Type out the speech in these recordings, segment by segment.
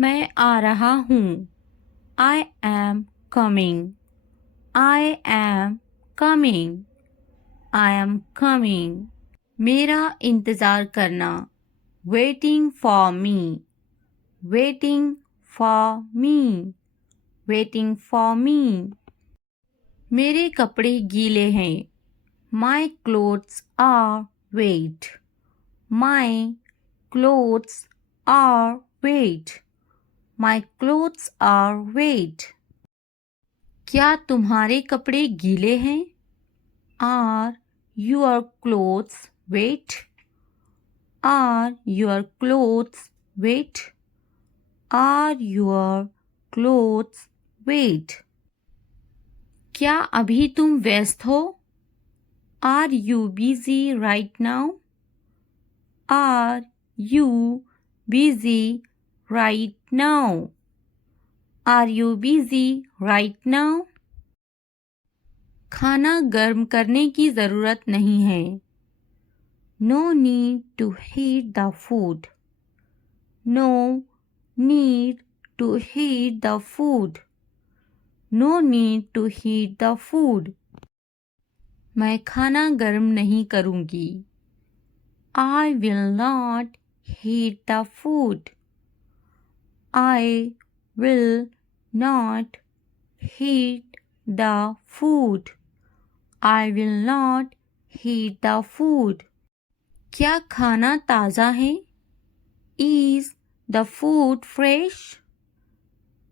मैं आ रहा हूँ। I am coming. I am coming. I am coming. मेरा इंतज़ार करना। Waiting for me. Waiting for me. Waiting for me. मेरे कपड़े गीले हैं। My clothes are wet. My clothes are wet. My clothes are wet. क्या तुम्हारे कपड़े गीले हैं? Are your clothes wet? Are your clothes wet? Are your clothes wet? क्या अभी तुम व्यस्त हो? Are you busy right now? Are you busy right now? Are you busy right now? खाना गर्म करने की ज़रूरत नहीं है। No need to heat the food. No need to heat the food. No need to heat the food. मैं खाना गर्म नहीं करूँगी। I will not heat the food. I will not heat the food. I will not heat the food. क्या खाना ताज़ा है? Is the food fresh?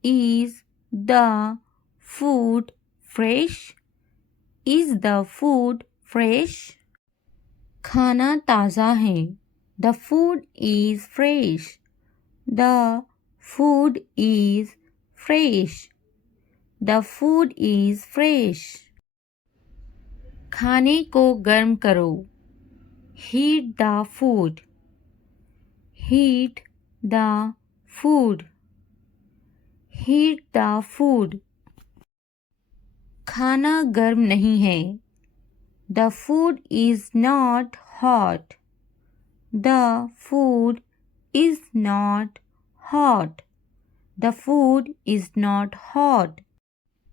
Is the food fresh? Is the food fresh? खाना ताज़ा है। The food is fresh. The food is fresh. The food is fresh. खाने को गर्म करो। Heat the food. Heat the food. Heat the food. खाना गर्म नहीं है। The food is not hot. The food is not hot. The food is not hot.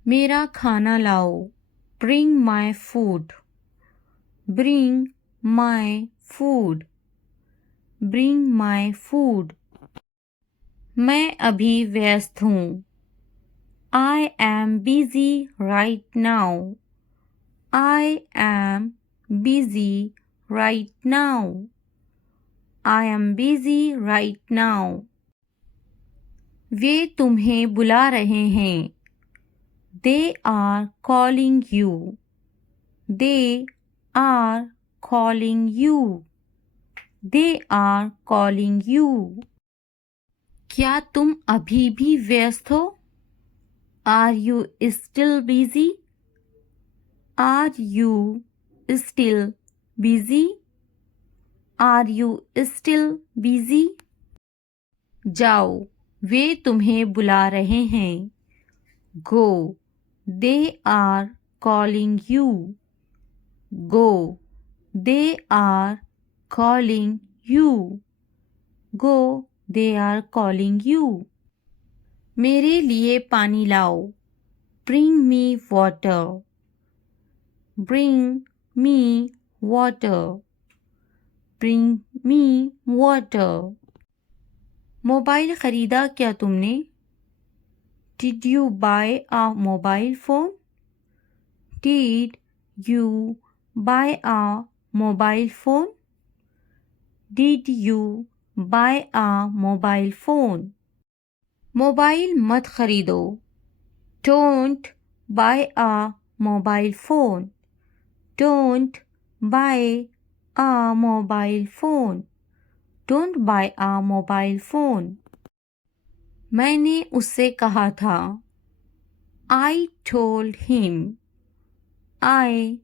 मेरा खाना लाओ। Bring my food. Bring my food. Bring my food. मैं अभी व्यस्त हूँ। I am busy right now. I am busy right now. I am busy right now. वे तुम्हें बुला रहे हैं। They are calling you. They are calling you. They are calling you. क्या तुम अभी भी व्यस्त हो? Are you still busy? Are you still busy? Are you still busy? जाओ, वे तुम्हें बुला रहे हैं। Go. They are calling you. Go. They are calling you. Go. They are calling you. मेरे लिए पानी लाओ। Bring me water. Bring me water. Bring me water. Mobile ख़रीदा क्या तुमने? Did you buy a mobile phone? Did you buy a mobile phone? Did you buy a mobile phone? Mobile मत ख़रीदो। Don't buy a mobile phone. Don't buy a mobile phone. Don't buy a mobile phone. मैंने उससे कहा था। I told him. I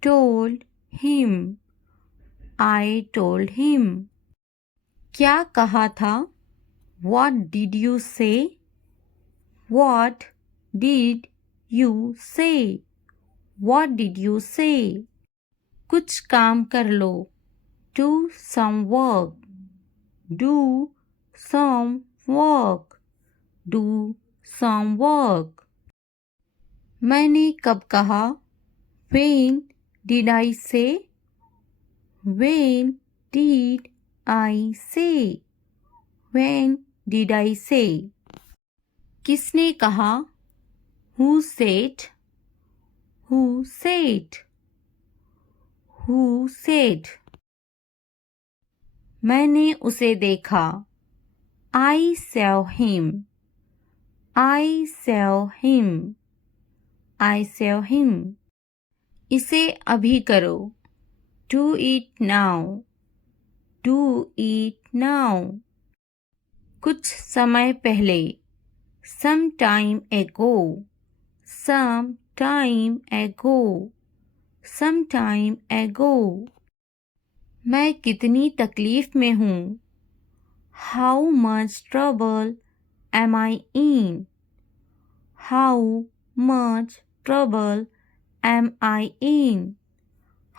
told him. I told him. क्या कहा था? What did you say? What did you say? What did you say? कुछ काम कर लो। Do some work. Do some work. do some work. मैंने कब कहा? When did I say? When did I say? When did I say? किसने कहा? Who said? Who said? Who said? मैंने उसे देखा. I saw him. I saw him. I saw him. इसे अभी करो. Do it now. Do it now. कुछ समय पहले. Some time ago. Some time ago. Some time ago. मैं कितनी तकलीफ में हूँ. How much trouble am I in? How much trouble am I in?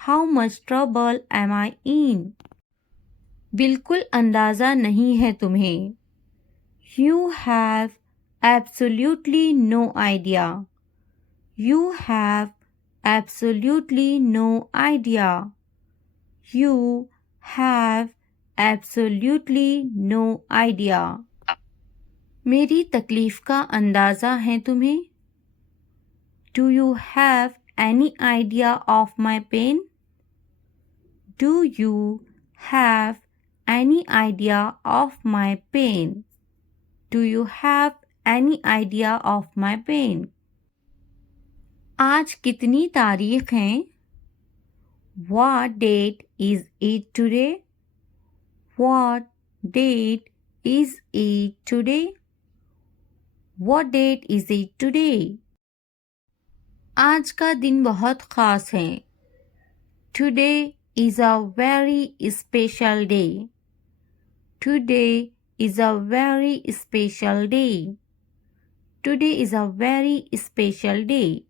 How much trouble am I in? बिल्कुल अंदाज़ा नहीं है तुम्हें. You have absolutely no idea. You have absolutely no idea. You have absolutely no idea. मेरी तकलीफ का अंदाज़ा है तुम्हें? Do you have any idea of my pain? Do you have any idea of my pain? Do you have any idea of my pain? आज कितनी तारीख है? What date is it today? What date is it today? What date is it today? आज का दिन बहुत ख़ास है. Today is a very special day. Today is a very special day. Today is a very special day.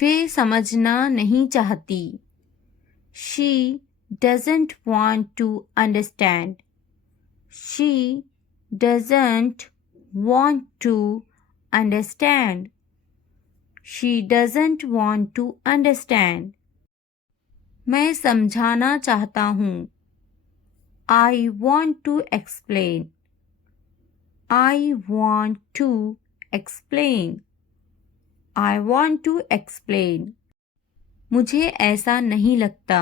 वे समझना नहीं चाहती. She doesn't want to understand. She doesn't want to understand. She doesn't want to understand. मैं समझाना चाहता हूँ. I want to explain. I want to explain. I want to explain. मुझे ऐसा नहीं लगता.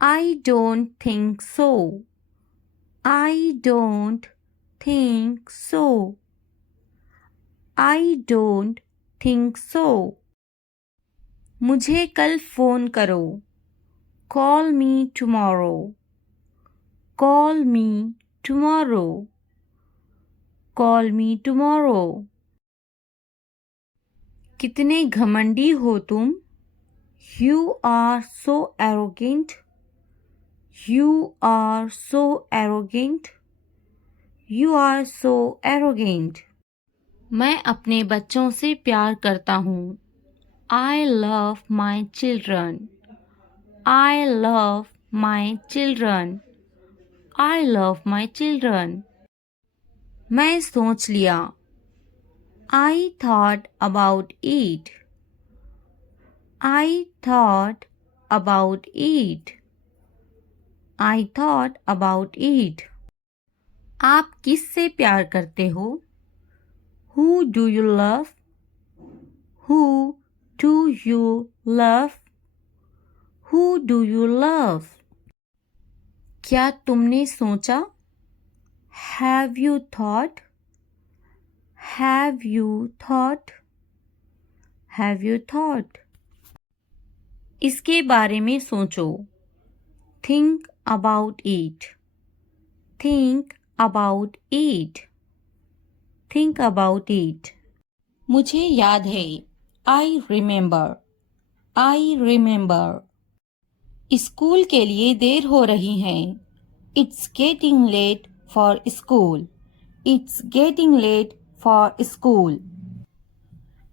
I don't think so. I don't think so. I don't think so. मुझे कल फ़ोन करो. Call me tomorrow. Call me tomorrow. Call me tomorrow. कितने घमंडी हो तुम. You are so arrogant. You are so arrogant. You are so arrogant. मैं अपने बच्चों से प्यार करता हूँ. I love my children. I love my children. I love my children. मैं सोच लिया. I thought about it. I thought about it. I thought about it. आप किससे प्यार करते हो? Who do you love? Who do you love? Who do you love? क्या तुमने सोचा? Have you thought? Have you thought? Have you thought? इसके बारे में सोचो. Think about it. Think about it. Think about it. मुझे याद है. I remember. I remember. School के लिए देर हो रही है. It's getting late for school. It's getting late for school.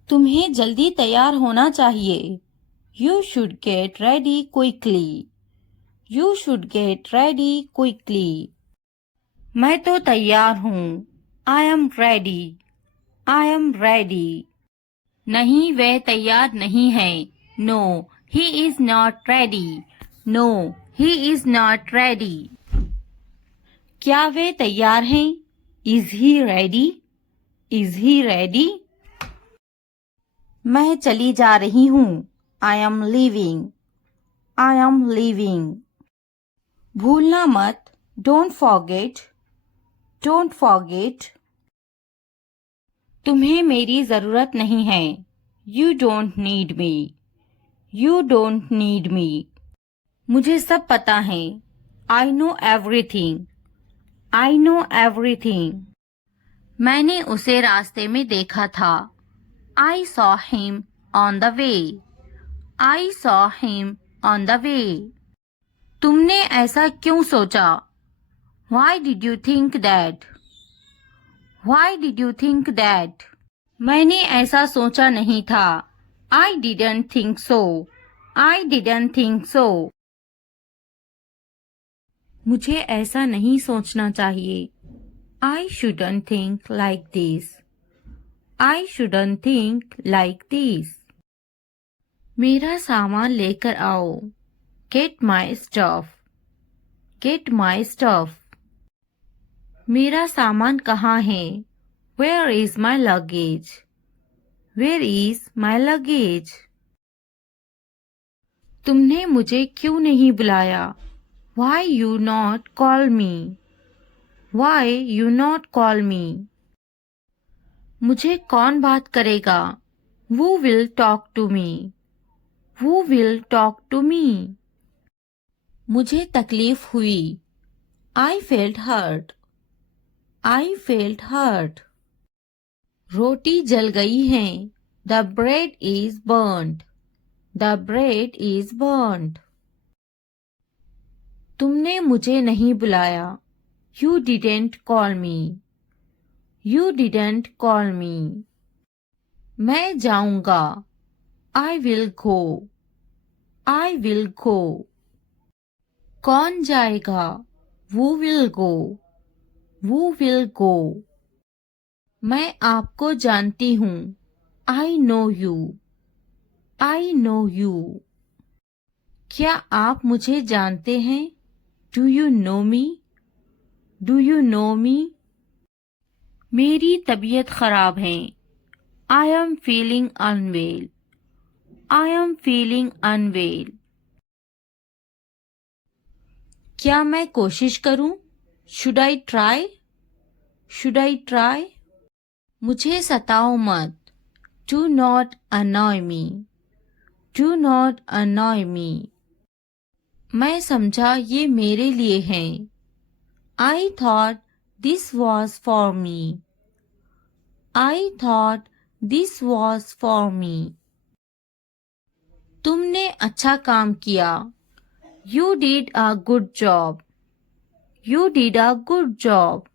तुम्हें जल्दी तैयार होना चाहिए. You should get ready quickly. You should get ready quickly. मैं तो तैयार हूँ. I am ready. I am ready. नहीं वह तैयार नहीं है. No, he is not ready. No, he is not ready. क्या वे तैयार हैं? Is he ready? Is he ready? मैं चली जा रही हूँ. I am leaving. I am leaving. भूलना मत. Don't forget. Don't forget. तुम्हें मेरी जरूरत नहीं है. You don't need me. You don't need me. मुझे सब पता है. I know everything. I know everything. मैंने उसे रास्ते में देखा था. I saw him on the way. I saw him on the way. तुमने ऐसा क्यों सोचा? Why did you think that? Why did you think that? मैंने ऐसा सोचा नहीं था. I didn't think so. I didn't think so. मुझे ऐसा नहीं सोचना चाहिए. I shouldn't think like this. I shouldn't think like this. मेरा सामान लेकर आओ. Get my stuff. Get my stuff. मेरा सामान कहाँ है? Where is my luggage? Where is my luggage? तुमने मुझे क्यों नहीं बुलाया? Why you not call me? Why you not call me? मुझे कौन बात करेगा? Who will talk to me? Who will talk to me? मुझे तकलीफ हुई. I felt hurt. I felt hurt. रोटी जल गई है. The bread is burnt. The bread is burnt. तुमने मुझे नहीं बुलाया. You didn't call me. You didn't call me. मैं जाऊंगा. I will go. I will go. कौन जाएगा? Who will go? Who will go? मैं आपको जानती हूँ. I know you. I know you. क्या आप मुझे जानते हैं? Do you know me? Do you know me? मेरी तबीयत खराब है. I am feeling unwell. I am feeling unwell. क्या मैं कोशिश करूं? Should I try? Should I try? मुझे सताओ मत. Do not annoy me. Do not annoy me. मैं समझा ये मेरे लिए है. I thought this was for me. I thought this was for me. तुमने अच्छा काम किया. You did a good job. You did a good job.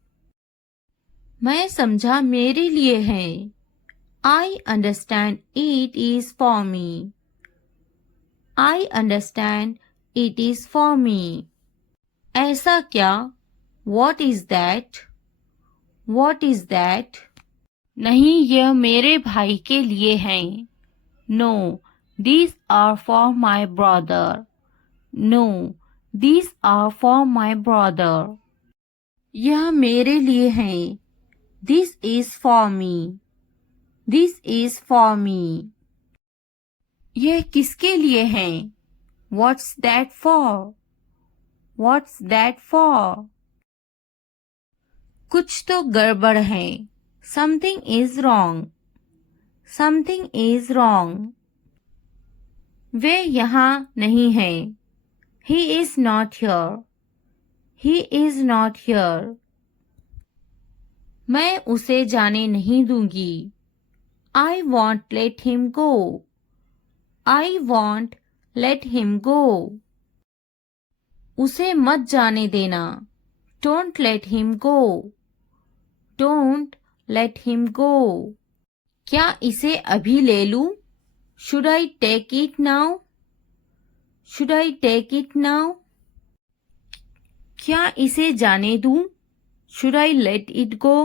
मैं समझा मेरे लिए है. I understand it is for me. I understand it is for me. ऐसा क्या? What is that? What is that? नहीं यह मेरे भाई के लिए हैं. No, these are for my brother. No, these are for my brother. यह मेरे लिए हैं. This is for me. This is for me. यह किसके लिए हैं? What's that for? What's that for? कुछ तो गड़बड़ है. Something is wrong. Something is wrong. वे यहाँ नहीं हैं. He is not here. He is not here. मैं उसे जाने नहीं दूंगी. I won't let him go. I won't let him go. उसे मत जाने देना. Don't let him go. Don't let him go. क्या इसे अभी ले लूं? Should I take it now? Should I take it now? क्या इसे जाने दूं? Should I let it go?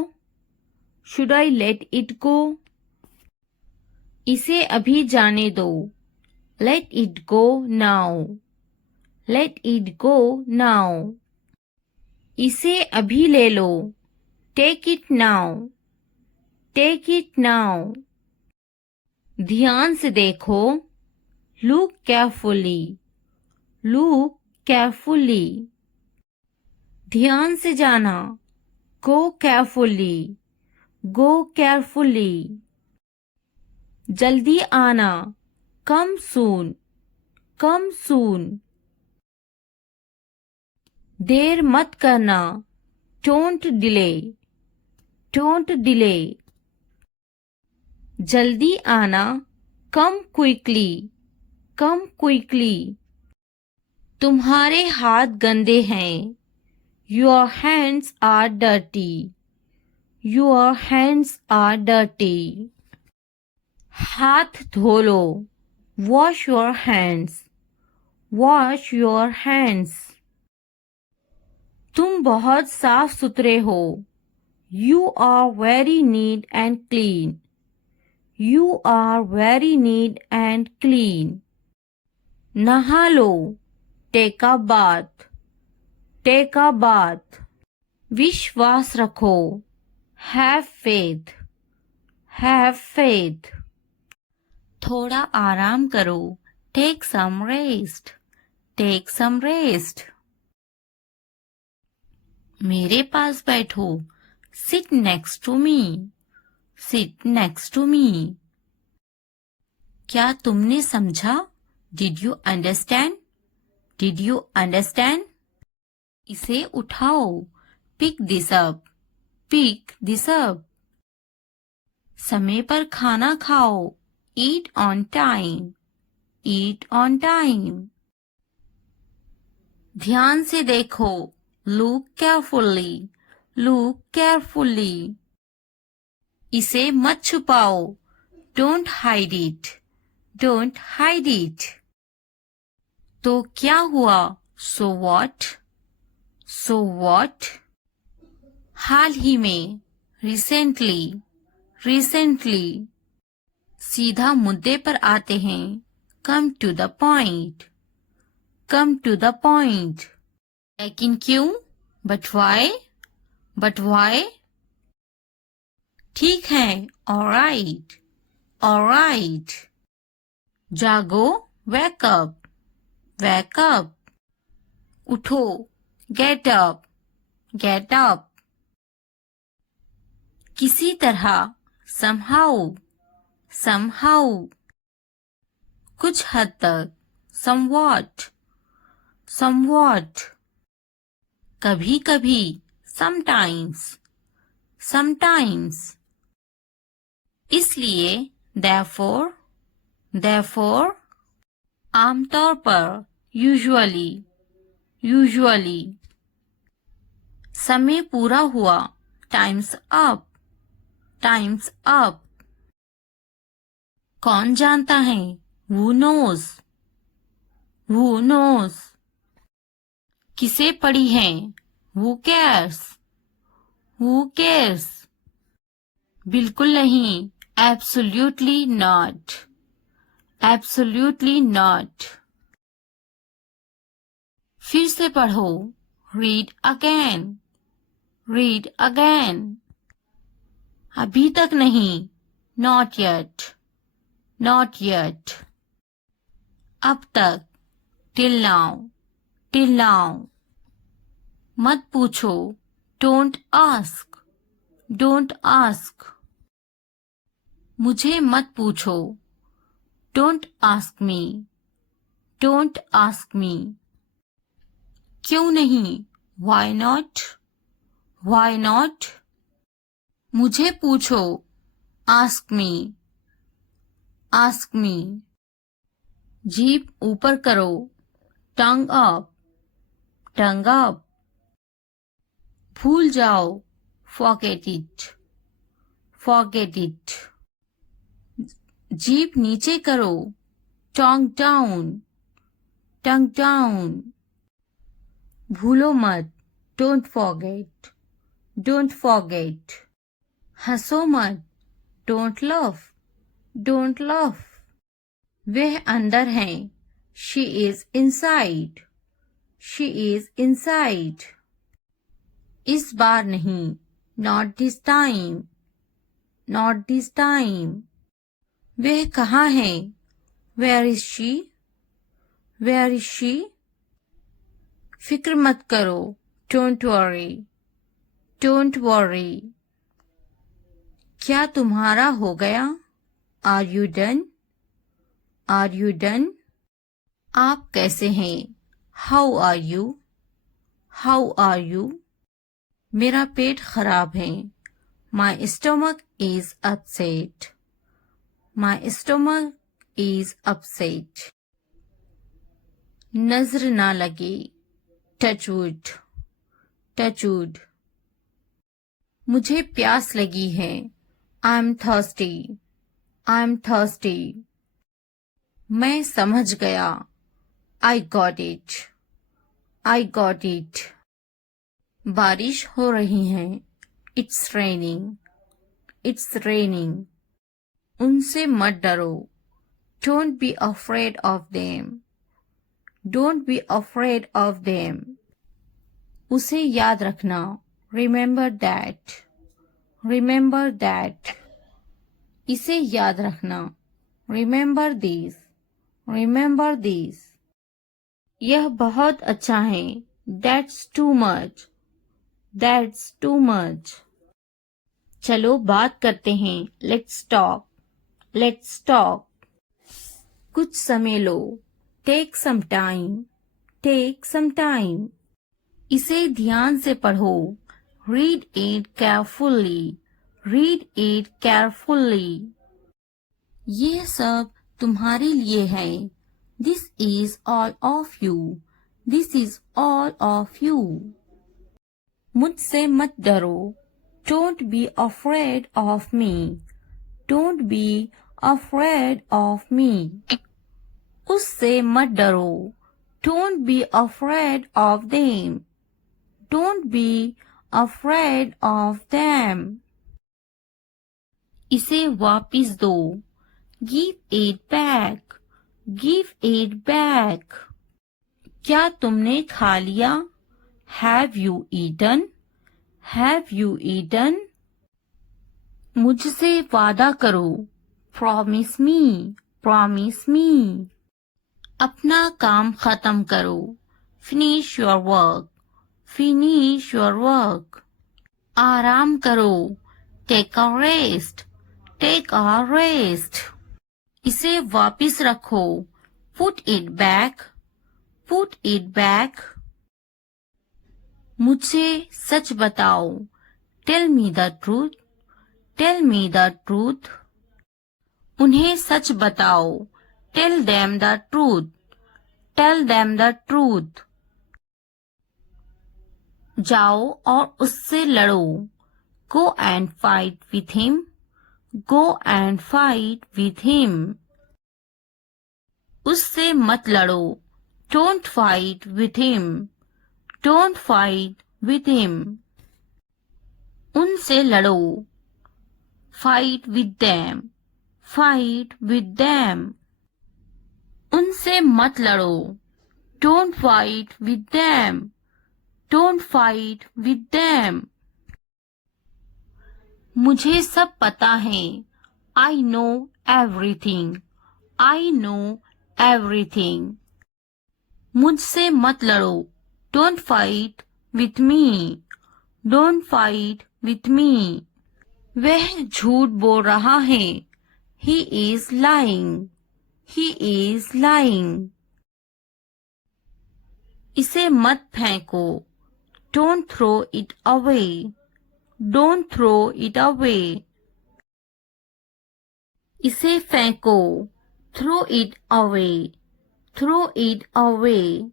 Should I let it go? इसे अभी जाने दो. Let it go now. Let it go now. इसे अभी ले लो. Take it now. Take it now. ध्यान से देखो. Look carefully. Look carefully. ध्यान से जाना. Go carefully. Go carefully. जल्दी आना. Come soon. Come soon. देर मत करना. Don't delay. Don't delay. जल्दी आना. Come quickly. Come quickly. तुम्हारे हाथ गंदे हैं. Your hands are dirty. Your hands are dirty. हाथ धो लो. Wash your hands. Wash your hands. तुम बहुत साफ सुथरे हो. You are very neat and clean. You are very neat and clean. नहा लो. Take a bath. Take a bath. विश्वास रखो. Have faith. Have faith. थोड़ा आराम करो. Take some rest. Take some rest. मेरे पास बैठो. Sit next to me. Sit next to me. क्या तुमने समझा? Did you understand? Did you understand? इसे उठाओ. Pick this up. Pick this up. समय पर खाना खाओ. Eat on time. Eat on time. ध्यान से देखो. Look carefully. Look carefully. इसे मत छुपाओ. Don't hide it. Don't hide it. तो क्या हुआ? So what? So what? हाल ही में. Recently. Recently. सीधा मुद्दे पर आते हैं. Come to the point. Come to the point. लेकिन क्यों? But why? But why? ठीक है. All right. All right. जागो. Wake up. Wake up. उठो. Get up. Get up. किसी तरह. Somehow. Somehow. कुछ हद तक. Somewhat. Somewhat. कभी कभी. Sometimes. Sometimes. इसलिए. Therefore. Therefore. आमतौर पर. Usually. Usually. समय पूरा हुआ. Time's up. Time's up. कौन जानता है? Who knows? Who knows? किसे पड़ी है? Who cares? Who cares? बिल्कुल नहीं. Absolutely not. Absolutely not. फिर से पढ़ो. Read again. Read again. अभी तक नहीं. Not yet. Not yet. अब तक. Till now. Till now. मत पूछो. Don't ask. Don't ask. मुझे मत पूछो. Don't ask me. Don't ask me. क्यों नहीं? Why not? Why not? मुझे पूछो. Ask me. Ask me. जीभ ऊपर करो. Tongue up. Tongue up. भूल जाओ. Forget it. Forget it. जीभ नीचे करो. Tongue down. Tongue down. भूलो मत. Don't forget. Don't forget. हंसो मत, डोंट लफ, डोंट लफ। वह अंदर है, she is inside, she is inside. इस बार नहीं, not this time, not this time. वह कहाँ है, where is she, where is she. फिक्र मत करो, डोंट वरी, डोंट वरी। क्या तुम्हारा हो गया, are you done, are you done. आप कैसे हैं, how are you, how are you. मेरा पेट खराब है, my stomach is upset, my stomach is upset. नजर ना लगे, टच वुड, टच वुड। मुझे प्यास लगी है, I am thirsty, I am thirsty. मैं समझ गया, I got it, I got it. बारिश हो रही है, इट्स रेनिंग, इट्स रेनिंग। उनसे मत डरो, don't be afraid of them, don't be afraid of them. उसे याद रखना, रिमेंबर दैट, रिमेंबर दैट। इसे याद रखना, रिमेंबर दिस, रिमेंबर दिस। यह बहुत अच्छा है, that's too much, that's too much. चलो बात करते हैं, लेट्स टॉक, लेट्स टॉक। कुछ समय लो, take some time, take some time. इसे ध्यान से पढ़ो, read it carefully, read it carefully. ये सब तुम्हारे लिए है, this is all of you, this is all of you. मुझसे मत डरो, don't be afraid of me, don't be afraid of me. उससे मत डरो, don't be afraid of them, don't be afraid of them. इसे वापिस दो, give it back, give it back. क्या तुमने खा लिया, have you eaten, have you eaten. मुझसे वादा करो, प्रॉमिस मी, प्रॉमिस मी। अपना काम खत्म करो, finish your work, finish your work. आराम करो, take a rest, take a rest. इसे वापिस रखो, put it back, put it back. मुझसे सच बताओ, tell me the truth, tell me the truth. उन्हें सच बताओ, tell them the truth, tell them the truth. जाओ और उससे लड़ो, go and fight with him, go and fight with him. उससे मत लड़ो, don't fight with him, don't fight with him. उनसे लड़ो, fight with them, fight with them. उनसे मत लड़ो, don't fight with them, don't fight with them. मुझे सब पता है, I know everything, I know everything. मुझसे मत लड़ो, don't fight with me, don't fight with me. वह झूठ बोल रहा है, he is lying, he is lying. इसे मत फेंको, don't throw it away, don't throw it away. इसे फेंको, throw it away, throw it away.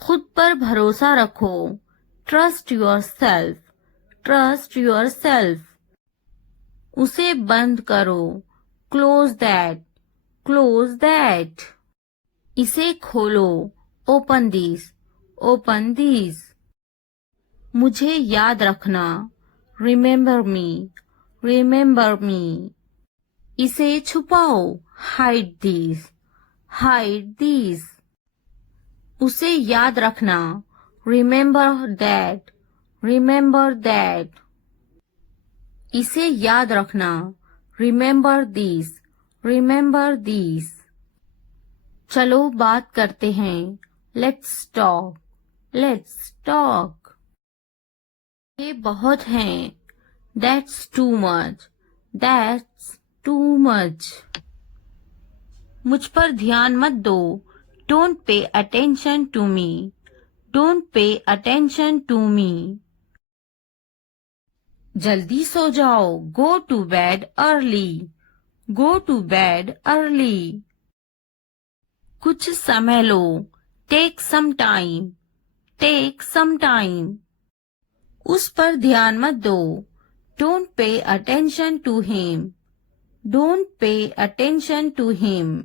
खुद पर भरोसा रखो, trust yourself, trust yourself. उसे बंद करो, क्लोज दैट, क्लोज दैट। इसे खोलो, ओपन दिस, ओपन दिस। मुझे याद रखना, Remember me. Remember me. इसे छुपाओ. Hide these. Hide these. उसे याद रखना. Remember that. Remember that. इसे याद रखना. Remember these. Remember these. चलो बात करते हैं. Let's talk. Let's talk. ये बहुत हैं. That's too much. That's too much. मुझ पर ध्यान मत दो. Don't pay attention to me. Don't pay attention to me. जल्दी सो जाओ. Go to bed early. Go to bed early. कुछ समय लो. Take some time. Take some time. उस पर ध्यान मत दो. Don't pay attention to him. Don't pay attention to him.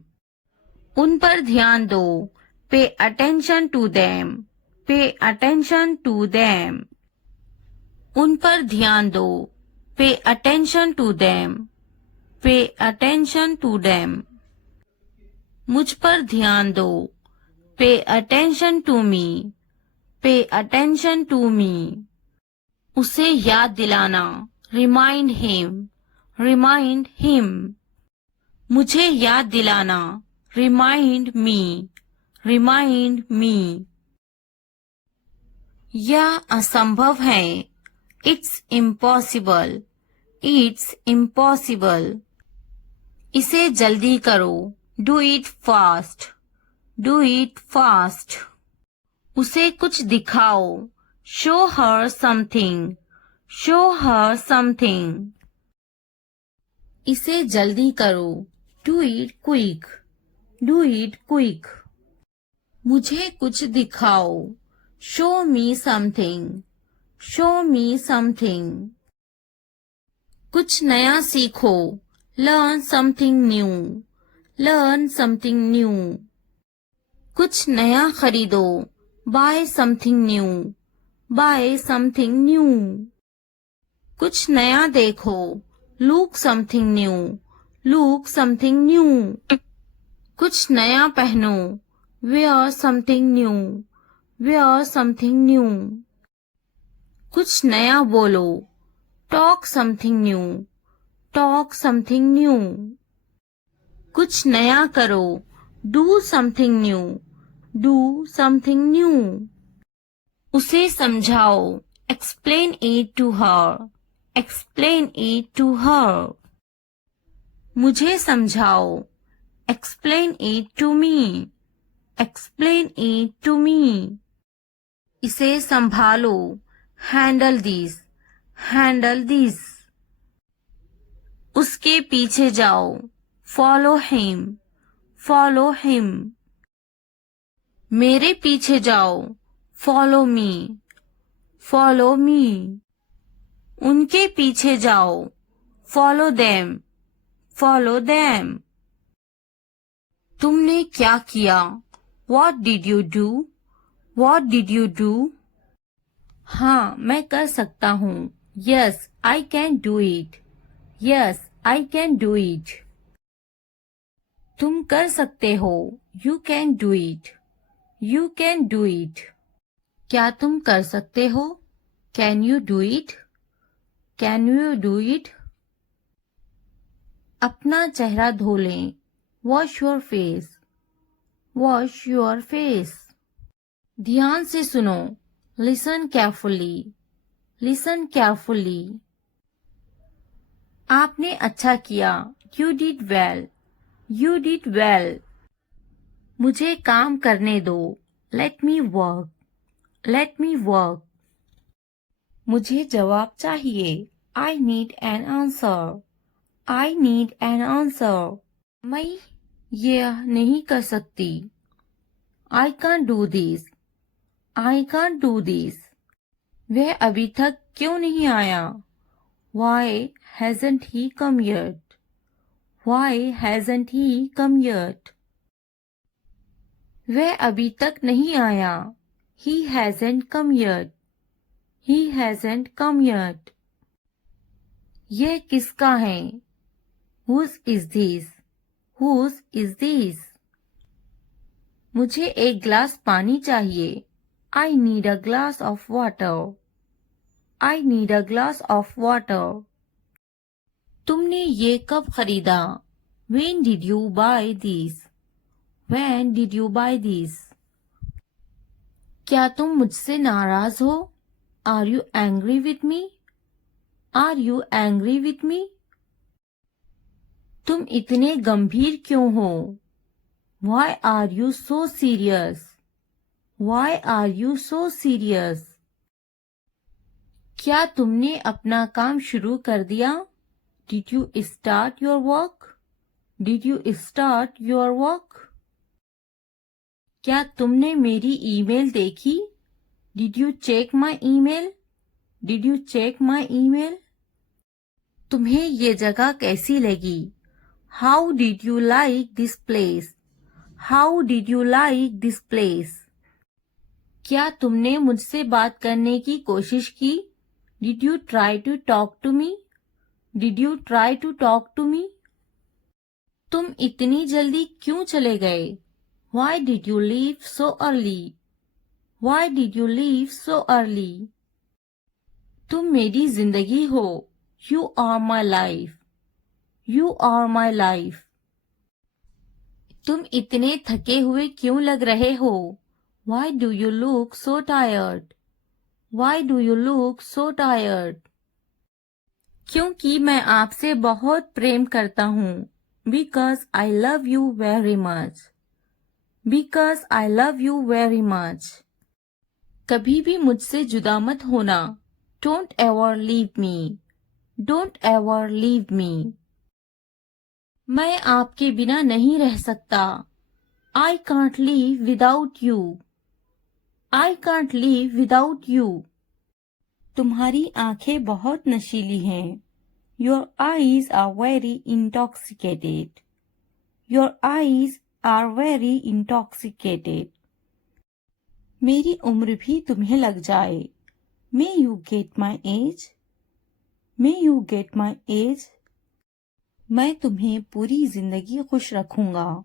उन पर ध्यान दो. Pay attention to them. Pay attention to them. उन पर ध्यान दो. Pay attention to them. Pay attention to them. मुझ पर ध्यान दो. Pay attention to me. Pay attention to me. उसे याद दिलाना. Remind him. Remind him. मुझे याद दिलाना. Remind me. Remind me. यह असंभव है. It's impossible. It's impossible. इसे जल्दी करो. Do it fast. Do it fast. उसे कुछ दिखाओ. Show her something. Show her something. इसे जल्दी करो. Do it quick. Do it quick. मुझे कुछ दिखाओ. Show me something. Show me something. कुछ नया सीखो. Learn something new. Learn something new. कुछ नया खरीदो. Buy something new. Buy something new. कुछ नया देखो. Look something new. Look something new. कुछ नया पहनो. Wear something new. Wear something new. कुछ नया बोलो. Talk something new. Talk something new. कुछ नया करो. Do something new. Do something new. उसे समझाओ. Explain it to her. Explain it to her. मुझे समझाओ. Explain it to me. Explain it to me. इसे संभालो. Handle this. Handle this. उसके पीछे जाओ. Follow him. Follow him. मेरे पीछे जाओ. Follow me. Follow me. उनके पीछे जाओ. Follow them. Follow them. तुमने क्या किया? What did you do? What did you do? हाँ, मैं कर सकता हूँ. Yes, I can do it. Yes, I can do it. तुम कर सकते हो. You can do it. You can do it. क्या तुम कर सकते हो? Can you do it? Can you do it? अपना चेहरा धो लें. Wash your face. Wash your face. ध्यान से सुनो. Listen carefully. Listen carefully. आपने अच्छा किया. You did well. You did well. मुझे काम करने दो. Let me work. Let me work. मुझे जवाब चाहिए. I need an answer. I need an answer. मैं यह नहीं कर सकती. I can't do this. I can't do this. वह अभी तक क्यों नहीं आया? Why hasn't he come yet? Why hasn't he come yet? वह अभी तक नहीं आया. He hasn't come yet. He hasn't come yet. यह किसका है? Whose is this? Whose is this? मुझे एक गिलास पानी चाहिए. I need a glass of water. I need a glass of water. तुमने ये कब खरीदा? When did you buy this? When did you buy this? क्या तुम मुझसे नाराज हो? Are you angry with me? Are you angry with me? तुम इतने गंभीर क्यों हो? Why are you so serious? Why are you so serious? क्या तुमने अपना काम शुरू कर दिया? Did you start your work? Did you start your work? क्या तुमने मेरी ईमेल देखी? Did you check my email? Did you check my email? तुम्हें ये जगह कैसी लगी? How did you like this place? How did you like this place? क्या तुमने मुझसे बात करने की कोशिश की? Did you try to talk to me? Did you try to talk to me? तुम इतनी जल्दी क्यों चले गए? Why did you leave so early? Why did you leave so early? तुम मेरी जिंदगी हो. You are my life. You are my life. तुम इतने थके हुए क्यों लग रहे हो? Why do you look so tired? Why do you look so tired? क्योंकि मैं आपसे बहुत प्रेम करता हूँ. Because I love you very much. Because I love you very much. कभी भी मुझसे जुदा मत होना. Don't ever leave me. Don't ever leave me. मैं आपके बिना नहीं रह सकता. I can't live without you. I can't live without you. तुम्हारी आंखें बहुत नशीली हैं. Your eyes are very intoxicated. Your eyes are very intoxicated. मेरी उम्र भी तुम्हें लग जाए. May you get my age? May you get my age? मैं तुम्हें पूरी जिंदगी खुश रखूंगा.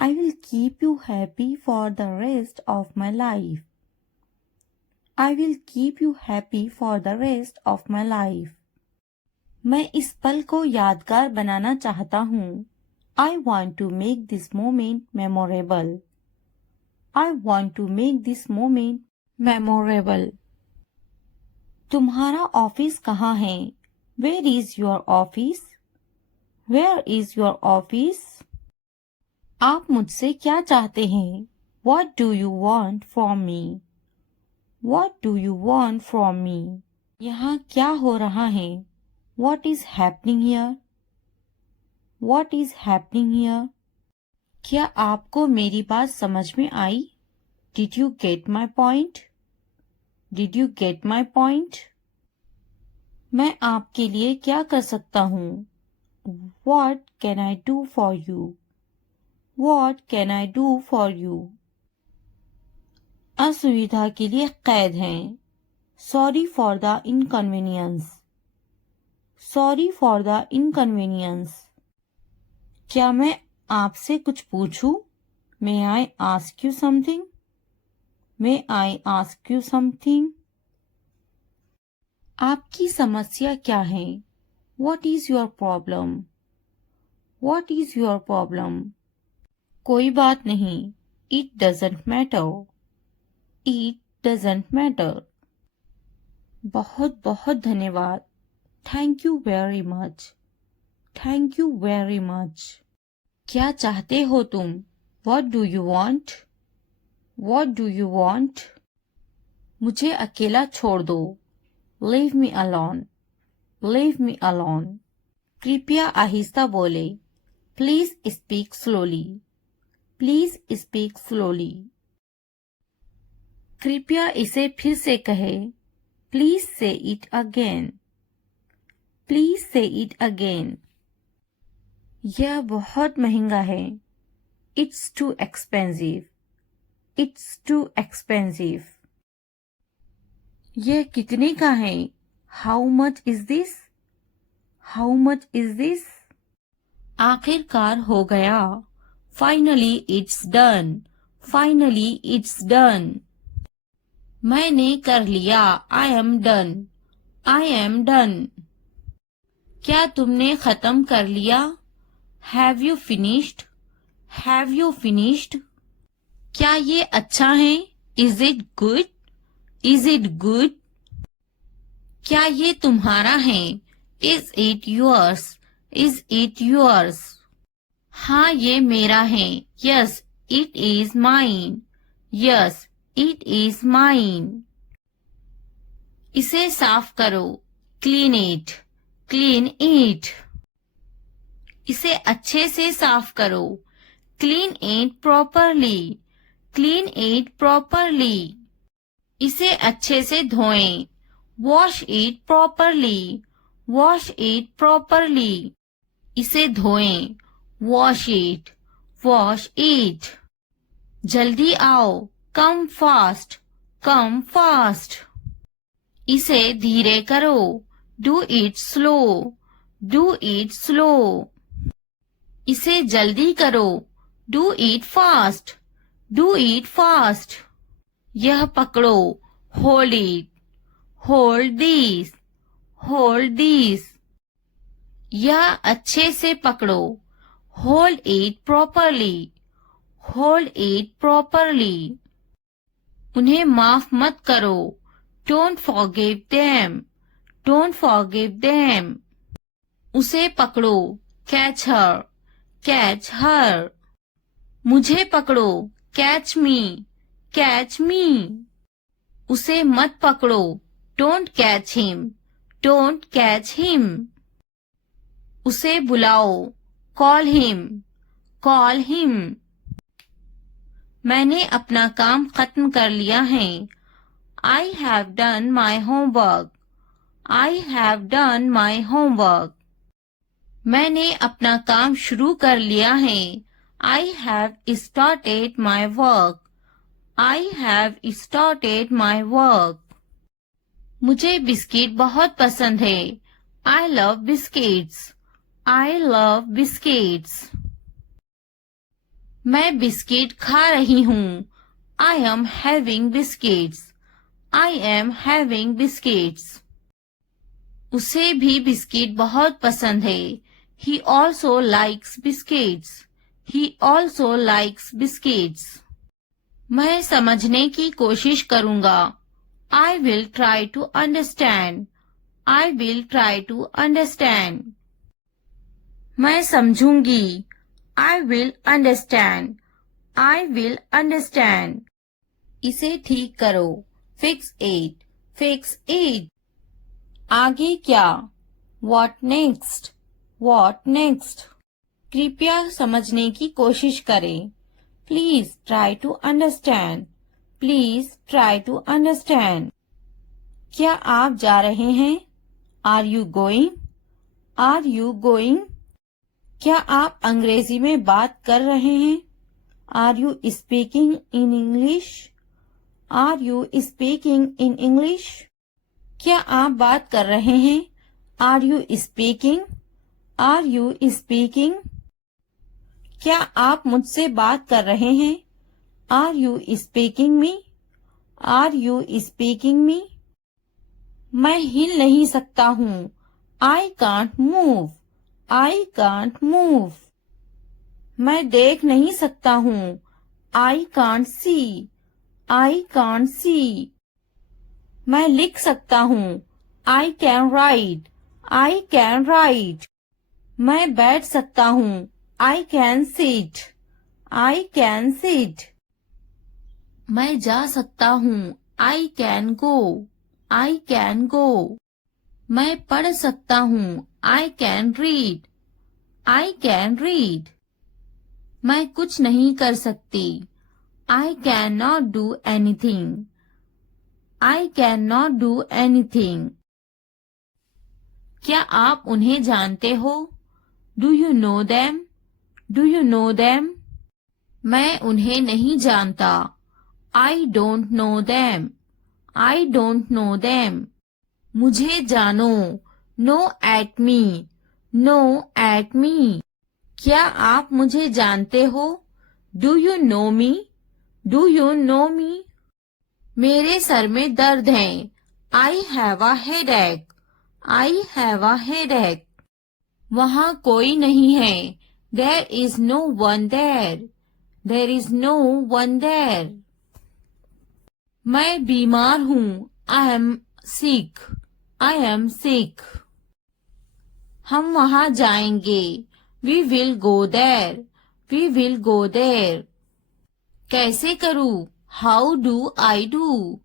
I will keep you happy for the rest of my life. I will keep you happy for the rest of my life. मैं इस पल को यादगार बनाना चाहता हूँ. I want to make this moment memorable. I want to make this moment memorable. तुम्हारा office कहाँ है? Where is your office? Where is your office? आप मुझसे क्या चाहते हैं? What do you want from me? What do you want from me? यहाँ क्या हो रहा है? What is happening here? What is happening here? क्या आपको मेरी बात समझ में आई? Did you get my point? Did you get my point? मैं आपके लिए क्या कर सकता हूँ? What can I do for you? What can I do for you? असुविधा के लिए कैद हैं. Sorry for the inconvenience. Sorry for the inconvenience. क्या मैं आपसे कुछ पूछूं? May I ask you something? May I ask you something? आपकी समस्या क्या है? What is your problem? What is your problem? कोई बात नहीं. It doesn't matter. It doesn't matter. बहुत बहुत धन्यवाद. Thank you very much. Thank you very much. क्या चाहते हो तुम? What do you want? What do you want? मुझे अकेला छोड़ दो. Leave me alone. Leave me alone. कृपया आहिस्ता बोले. Please speak slowly. Please speak slowly. कृपया इसे फिर से कहे. Please say it again. Please say it again. यह बहुत महंगा है. It's too expensive. It's too expensive. यह कितने का है? How much is this? How much is this? आखिरकार हो गया. Finally it's done. Finally it's done. मैंने कर लिया. I am done. I am done. क्या तुमने खत्म कर लिया? Have you finished? Have you finished? क्या ये अच्छा है? Is it good? Is it good? क्या ये तुम्हारा है? Is it yours? Is it yours? हाँ ये मेरा है. Yes, it is mine. Yes, it is mine. इसे साफ करो. Clean it. Clean it. इसे अच्छे से साफ करो. Clean it properly. Clean it properly. इसे अच्छे से धोएं. Wash it properly. Wash it properly. इसे धोएं. Wash it. Wash it. जल्दी आओ. Come fast. Come fast. इसे धीरे करो. Do it slow. Do it slow. इसे जल्दी करो. Do it fast. Do it fast. यह पकड़ो. Hold it. Hold this. Hold this. यह अच्छे से पकड़ो. Hold it properly. Hold it properly. उन्हें माफ मत करो. Don't forgive them. Don't forgive them. उसे पकड़ो. Catch her. Catch her. मुझे पकड़ो. Catch me. Catch me. उसे मत पकड़ो. Don't catch him. Don't catch him. उसे बुलाओ. Call him. Call him. मैंने अपना काम खत्म कर लिया है. I have done my homework. I have done my homework. मैंने अपना काम शुरू कर लिया है. I have started my work. I have started my work. मुझे बिस्किट बहुत पसंद है. I love biscuits. I love biscuits. मैं बिस्किट खा रही हूँ. I am having biscuits. I am having biscuits. उसे भी बिस्किट बहुत पसंद है. He also likes biscuits. He also likes biscuits. मैं समझने की कोशिश करूँगा. I will try to understand. I will try to understand. मैं समझूंगी. I will understand. I will understand. इसे ठीक करो. Fix it. Fix it. आगे क्या? What next? What next? कृपया समझने की कोशिश करें. Please try to understand. Please try to understand. क्या आप जा रहे हैं? Are you going? Are you going? क्या आप अंग्रेजी में बात कर रहे हैं? Are you speaking in English? Are you speaking in English? क्या आप बात कर रहे हैं? Are you speaking? Are you speaking? क्या आप मुझसे बात कर रहे हैं? Are you speaking me? Are you speaking me? मैं हिल नहीं सकता हूँ. I can't move. I can't move. मैं देख नहीं सकता हूँ. I can't see. I can't see. मैं लिख सकता हूँ. I can write. I can write. मैं बैठ सकता हूँ. I can sit. I can sit. मैं जा सकता हूँ. I can go. I can go. मैं पढ़ सकता हूँ. I can read. I can read. मैं कुछ नहीं कर सकती. I cannot do anything. I cannot do anything. क्या आप उन्हें जानते हो? Do you know them? Do you know them? मैं उन्हें नहीं जानता. I don't know them. I don't know them. मुझे जानो. Know at me. Know at me. क्या आप मुझे जानते हो? Do you know me? Do you know me? मेरे सर में दर्द है। I have a headache. I have a headache. वहाँ कोई नहीं है। There is no one there. There is no one there. मैं बीमार हूँ। I am sick. I am sick. हम वहाँ जाएंगे। We will go there. We will go there. कैसे करूँ? How do I do?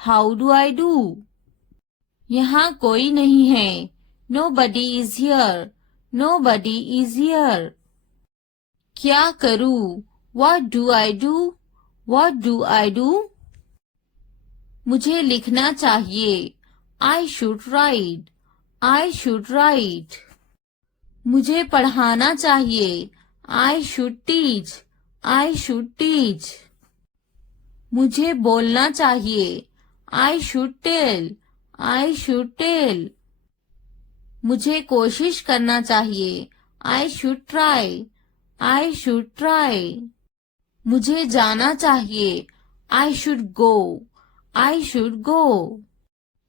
How do I do? यहाँ कोई नहीं है। Nobody is here. Nobody is here. क्या करूँ? What do I do? What do I do? मुझे लिखना चाहिए। I should write. I should write. मुझे पढ़ाना चाहिए। I should teach. I should teach. मुझे बोलना चाहिए। I should tell. I should tell. मुझे कोशिश करना चाहिए। I should try. I should try. मुझे जाना चाहिए। I should go. I should go.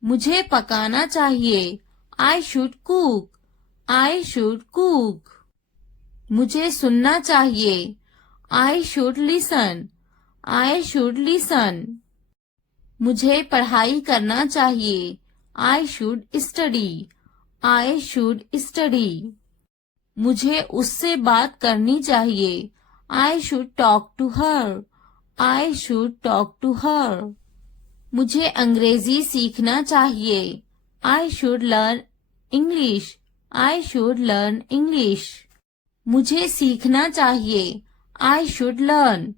मुझे पकाना चाहिए। I should cook. I should cook. मुझे सुनना चाहिए। I should listen. I should listen. मुझे पढ़ाई करना चाहिए। I should study. I should study. मुझे उससे बात करनी चाहिए। I should talk to her. I should talk to her. मुझे अंग्रेजी सीखना चाहिए। I should learn English. I should learn English. मुझे सीखना चाहिए। I should learn.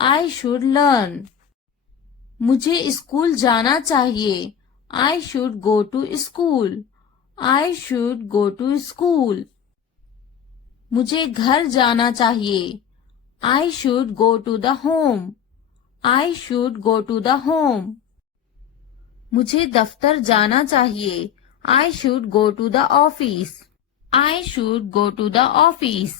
I should learn. मुझे स्कूल जाना चाहिए। I should go to school. I should go to school. मुझे घर जाना चाहिए। I should go to the home. I should go to the home. मुझे दफ्तर जाना चाहिए। I should go to the office. I should go to the office.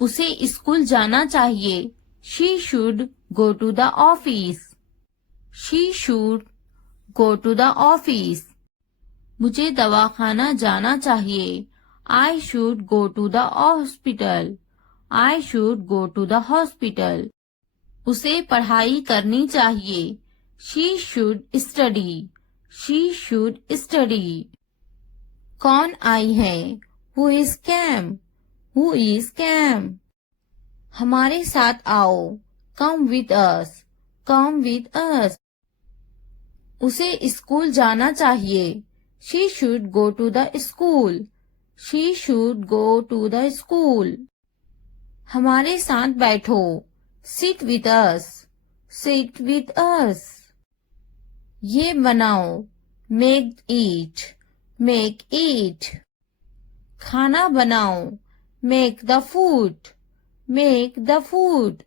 उसे school जाना चाहिए। She should go to the office. She should go to the office. मुझे दवाखाना जाना चाहिए। I should go to the hospital. I should go to the hospital. उसे पढ़ाई करनी चाहिए। She should study. She should study. कौन आई है? Who is came? Who is came? हमारे साथ आओ। Come with us. Come with us. उसे स्कूल जाना चाहिए। She should go to the school. She should go to the school. हमारे साथ बैठो। Sit with us. Sit with us. ये बनाओ। Make it. Make it. खाना बनाओ। Make the food. Make the food.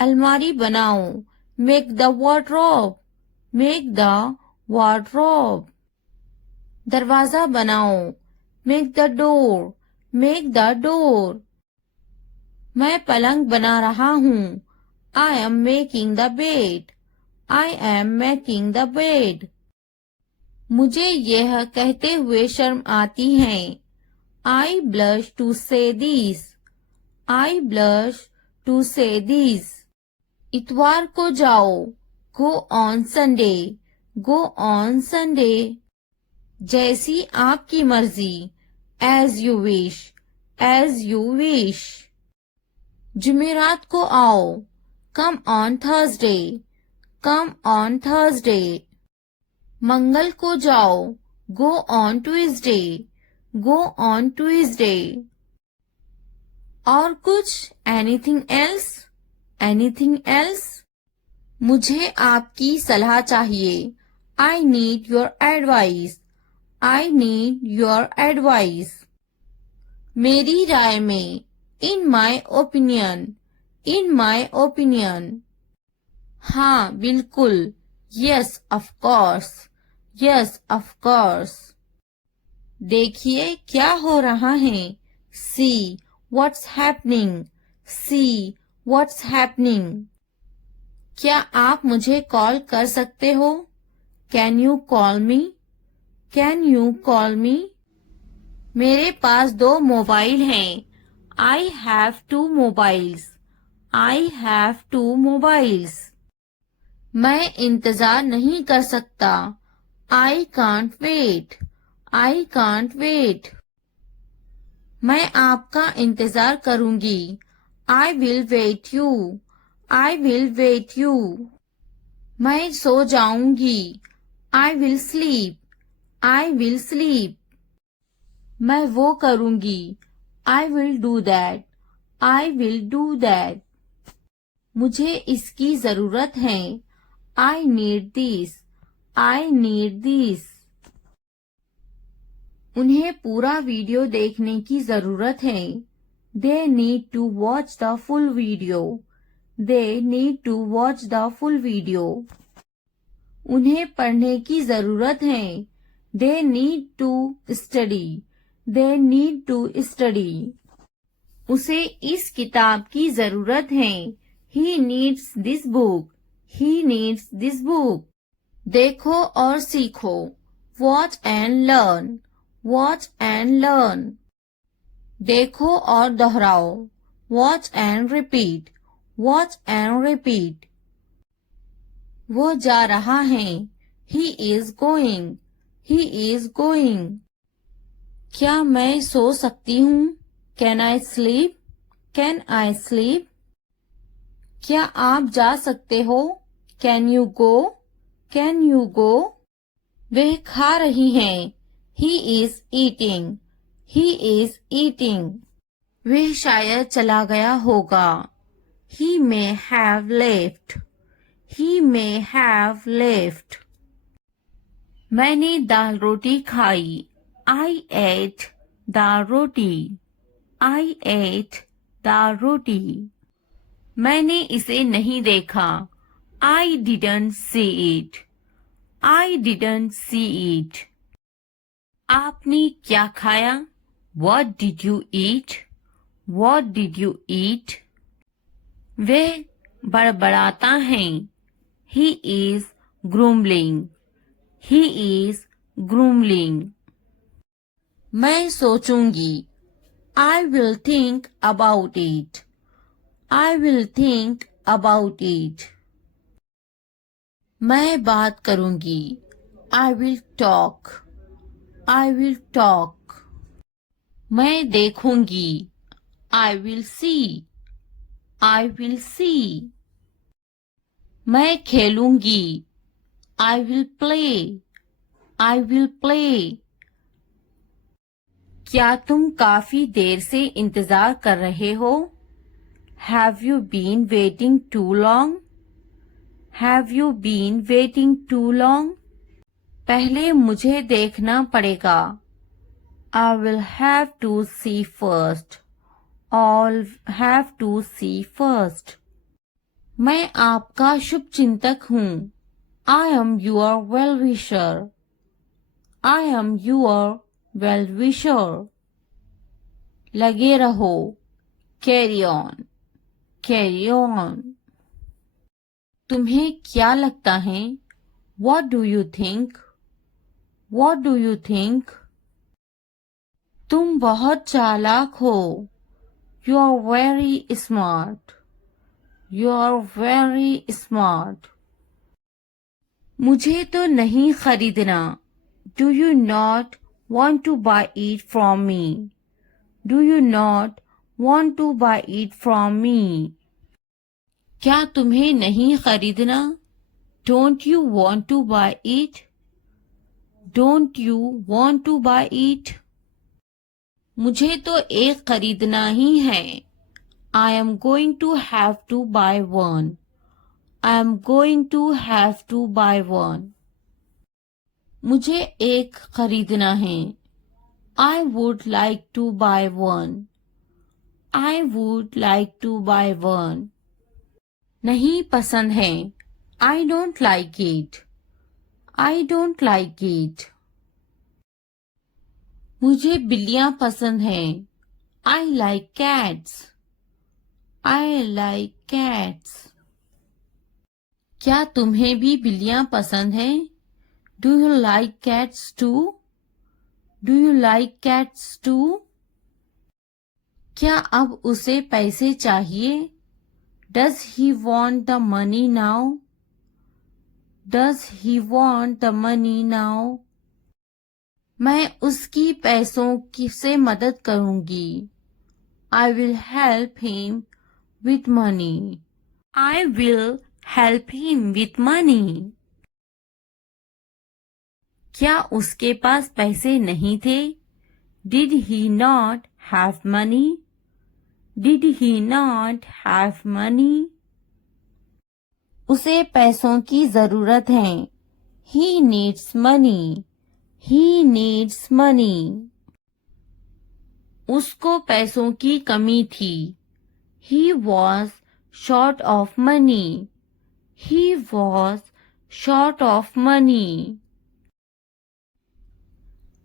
अलमारी बनाओ। Make the wardrobe. Make the wardrobe. दरवाजा बनाओ। Make the door. Make the door. मैं पलंग बना रहा हूँ। I am making the bed. I am making the bed. मुझे यह कहते हुए शर्म आती है। I blush to say this. I blush to say this. इतवार को जाओ। Go on Sunday. Go on Sunday. जैसी आपकी मर्जी। As you wish. As you wish. जुमेरात को आओ। Come on Thursday. Come on Thursday. मंगल को जाओ। Go on Tuesday. Go on Tuesday. और कुछ? Anything else? Anything else? मुझे आपकी सलाह चाहिए। I need your advice. I need your advice. मेरी राय में। In my opinion. In my opinion. हाँ बिल्कुल। Yes of course. Yes of course. देखिए क्या हो रहा है। See what's happening. See what's happening. क्या आप मुझे कॉल कर सकते हो? Can you call me? Can you call me? मेरे पास 2 मोबाइल हैं। I have 2 mobiles. I have 2 mobiles. मैं इंतजार नहीं कर सकता। I can't wait. I can't wait. मैं आपका इंतजार करूंगी। I will wait you. I will wait you. मैं सो जाऊंगी। I will sleep. I will sleep. मैं वो करूंगी। I will do that. I will do that. मुझे इसकी जरूरत है। I need this. I need this. उन्हें पूरा वीडियो देखने की जरूरत है। They need to watch the full video. They need to watch the full video. उन्हें पढ़ने की जरूरत है। They need to study. They need to study. उसे इस किताब की जरूरत है। He needs this book. He needs this book. देखो और सीखो। Watch and learn. Watch and learn. देखो और दोहराओ। Watch and repeat. Watch and repeat. वो जा रहा है। He is going. He is going. क्या मैं सो सकती हूँ? Can I sleep? Can I sleep? क्या आप जा सकते हो? Can you go? Can you go? वह खा रही हैं। He is eating. He is eating. वह शायद चला गया होगा। He may have left. He may have left. मैंने दाल रोटी खाई। I ate dal roti. I ate दाल रोटी। मैंने इसे नहीं देखा। I didn't see it. I didn't see it. आपने क्या खाया? What did you eat? What did you eat? वह बड़बड़ाता है। He is grumbling. He is grumbling. मैं सोचूंगी। I will think about it. I will think about it. मैं बात करूंगी। I will talk. I will talk. मैं देखूंगी। I will see. I will see. मैं खेलूंगी। I will play. I will play. क्या तुम काफी देर से इंतजार कर रहे हो? Have you been waiting too long? Have you been waiting too long? पहले मुझे देखना पड़ेगा। I will have to see first. I'll have to see first. मैं आपका शुभचिंतक हूँ। I am your well-wisher. I am your well-wisher. लगे रहो। Carry on. Carry on. तुम्हें क्या लगता है? What do you think? What do you think? तुम बहुत चालाक हो। You are very smart. You are very smart. मुझे तो नहीं खरीदना। Do you not want to buy it from me? Do you not want to buy it from me? क्या तुम्हें नहीं खरीदना? Don't you want to buy it? Don't you want to buy it? मुझे तो एक खरीदना ही है। I am going to have to buy one. I am going to have to buy one. मुझे एक खरीदना है। I would like to buy one. I would like to buy one. नहीं पसंद है। I don't like it. I don't like it. मुझे बिल्लियां पसंद हैं। I like cats. I like cats. क्या तुम्हें भी बिल्लियां पसंद हैं? Do you like cats too? Do you like cats too? क्या अब उसे पैसे चाहिए? Does he want the money now? Does he want the money now? मैं उसकी पैसों की से मदद करूंगी। I will help him with money. I will help him with money. क्या उसके पास पैसे नहीं थे? Did he not have money? Did he not have money? उसे पैसों की जरूरत है। He needs money. He needs money. उसको पैसों की कमी थी। He was short of money. He was short of money.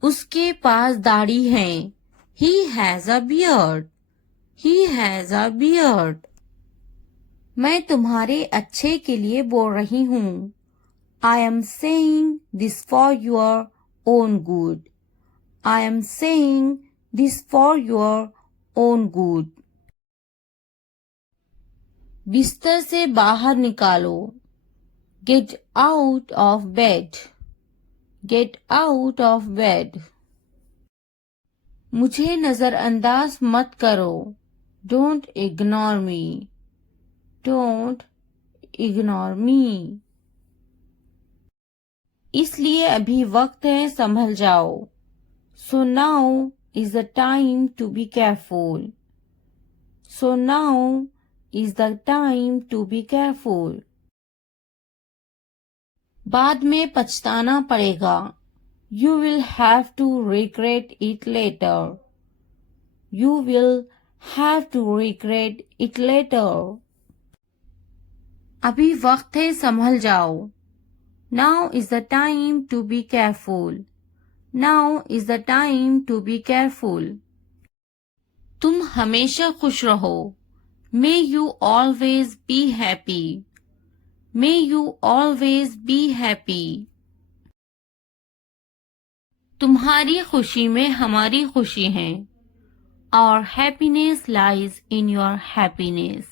उसके पास दाढ़ी है। He has a beard. He has a beard. मैं तुम्हारे अच्छे के लिए बोल रही हूँ। I am saying this for your own good. I am saying this for your own good. बिस्तर से बाहर निकालो। Get out of bed. Get out of bed. मुझे नजरअंदाज मत करो। Don't ignore me. Don't ignore me. इसलिए अभी वक्त है संभल जाओ। So now is the time to be careful. So now is the time to be careful. बाद में पछताना पड़ेगा। You will have to regret it later. You will have to regret it later. अभी वक्त है संभल जाओ। Now is the time to be careful. Now is the time to be careful. तुम हमेशा खुश रहो। May you always be happy. May you always be happy. तुम्हारी खुशी में हमारी खुशी है। Our happiness lies in your happiness.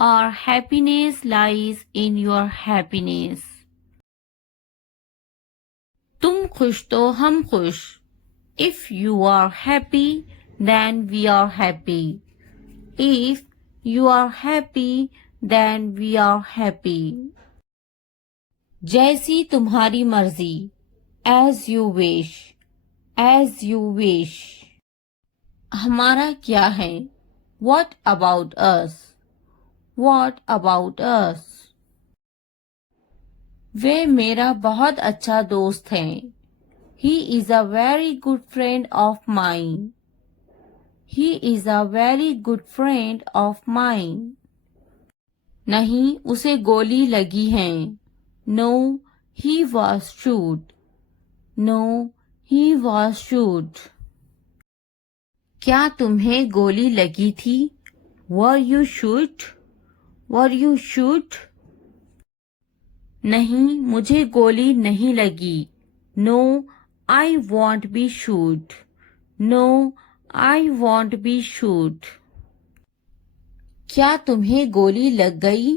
Our happiness lies in your happiness. तुम खुश तो हम खुश। If you are happy, then we are happy. If you are happy, then we are happy. जैसी तुम्हारी मर्जी। As you wish. As you wish. हमारा क्या है? What about us? What about us? वे मेरा बहुत अच्छा दोस्त है। He is a very good friend of mine. He is a very good friend of mine. नहीं, उसे गोली लगी है। No, he was shot. No, he was shot. क्या तुम्हें गोली लगी थी? Were you shot? Were you shot? नहीं, मुझे गोली नहीं लगी। No, I won't be shot. No, I won't be shot. क्या तुम्हें गोली लग गई?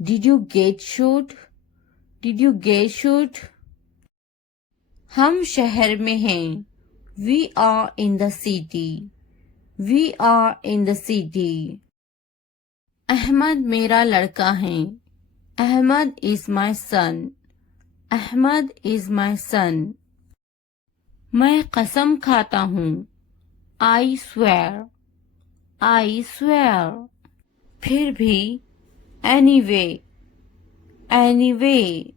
Did you get shot? Did you get shot? हम शहर में हैं। We are in the city. We are in the city. Ahmad मेरा लड़का है। Ahmad is my son. Ahmad is my son. मैं कसम खाता हूँ। I swear. I swear. फिर भी anyway. Anyway.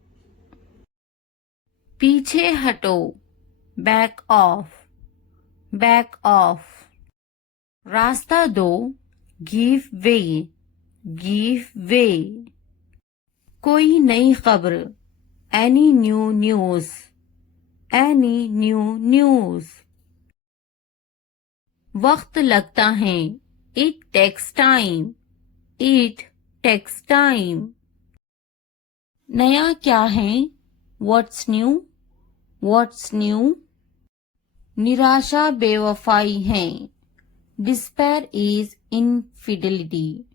पीछे हटो। Back off. Back off. रास्ता दो। Give way. Give way. कोई नई खबर। Any new news. Any new news. वक्त लगता है, it takes time, it takes time. नया क्या है, व्हाट्स न्यू, व्हाट्स न्यू। निराशा बेवफाई है, despair is infidelity,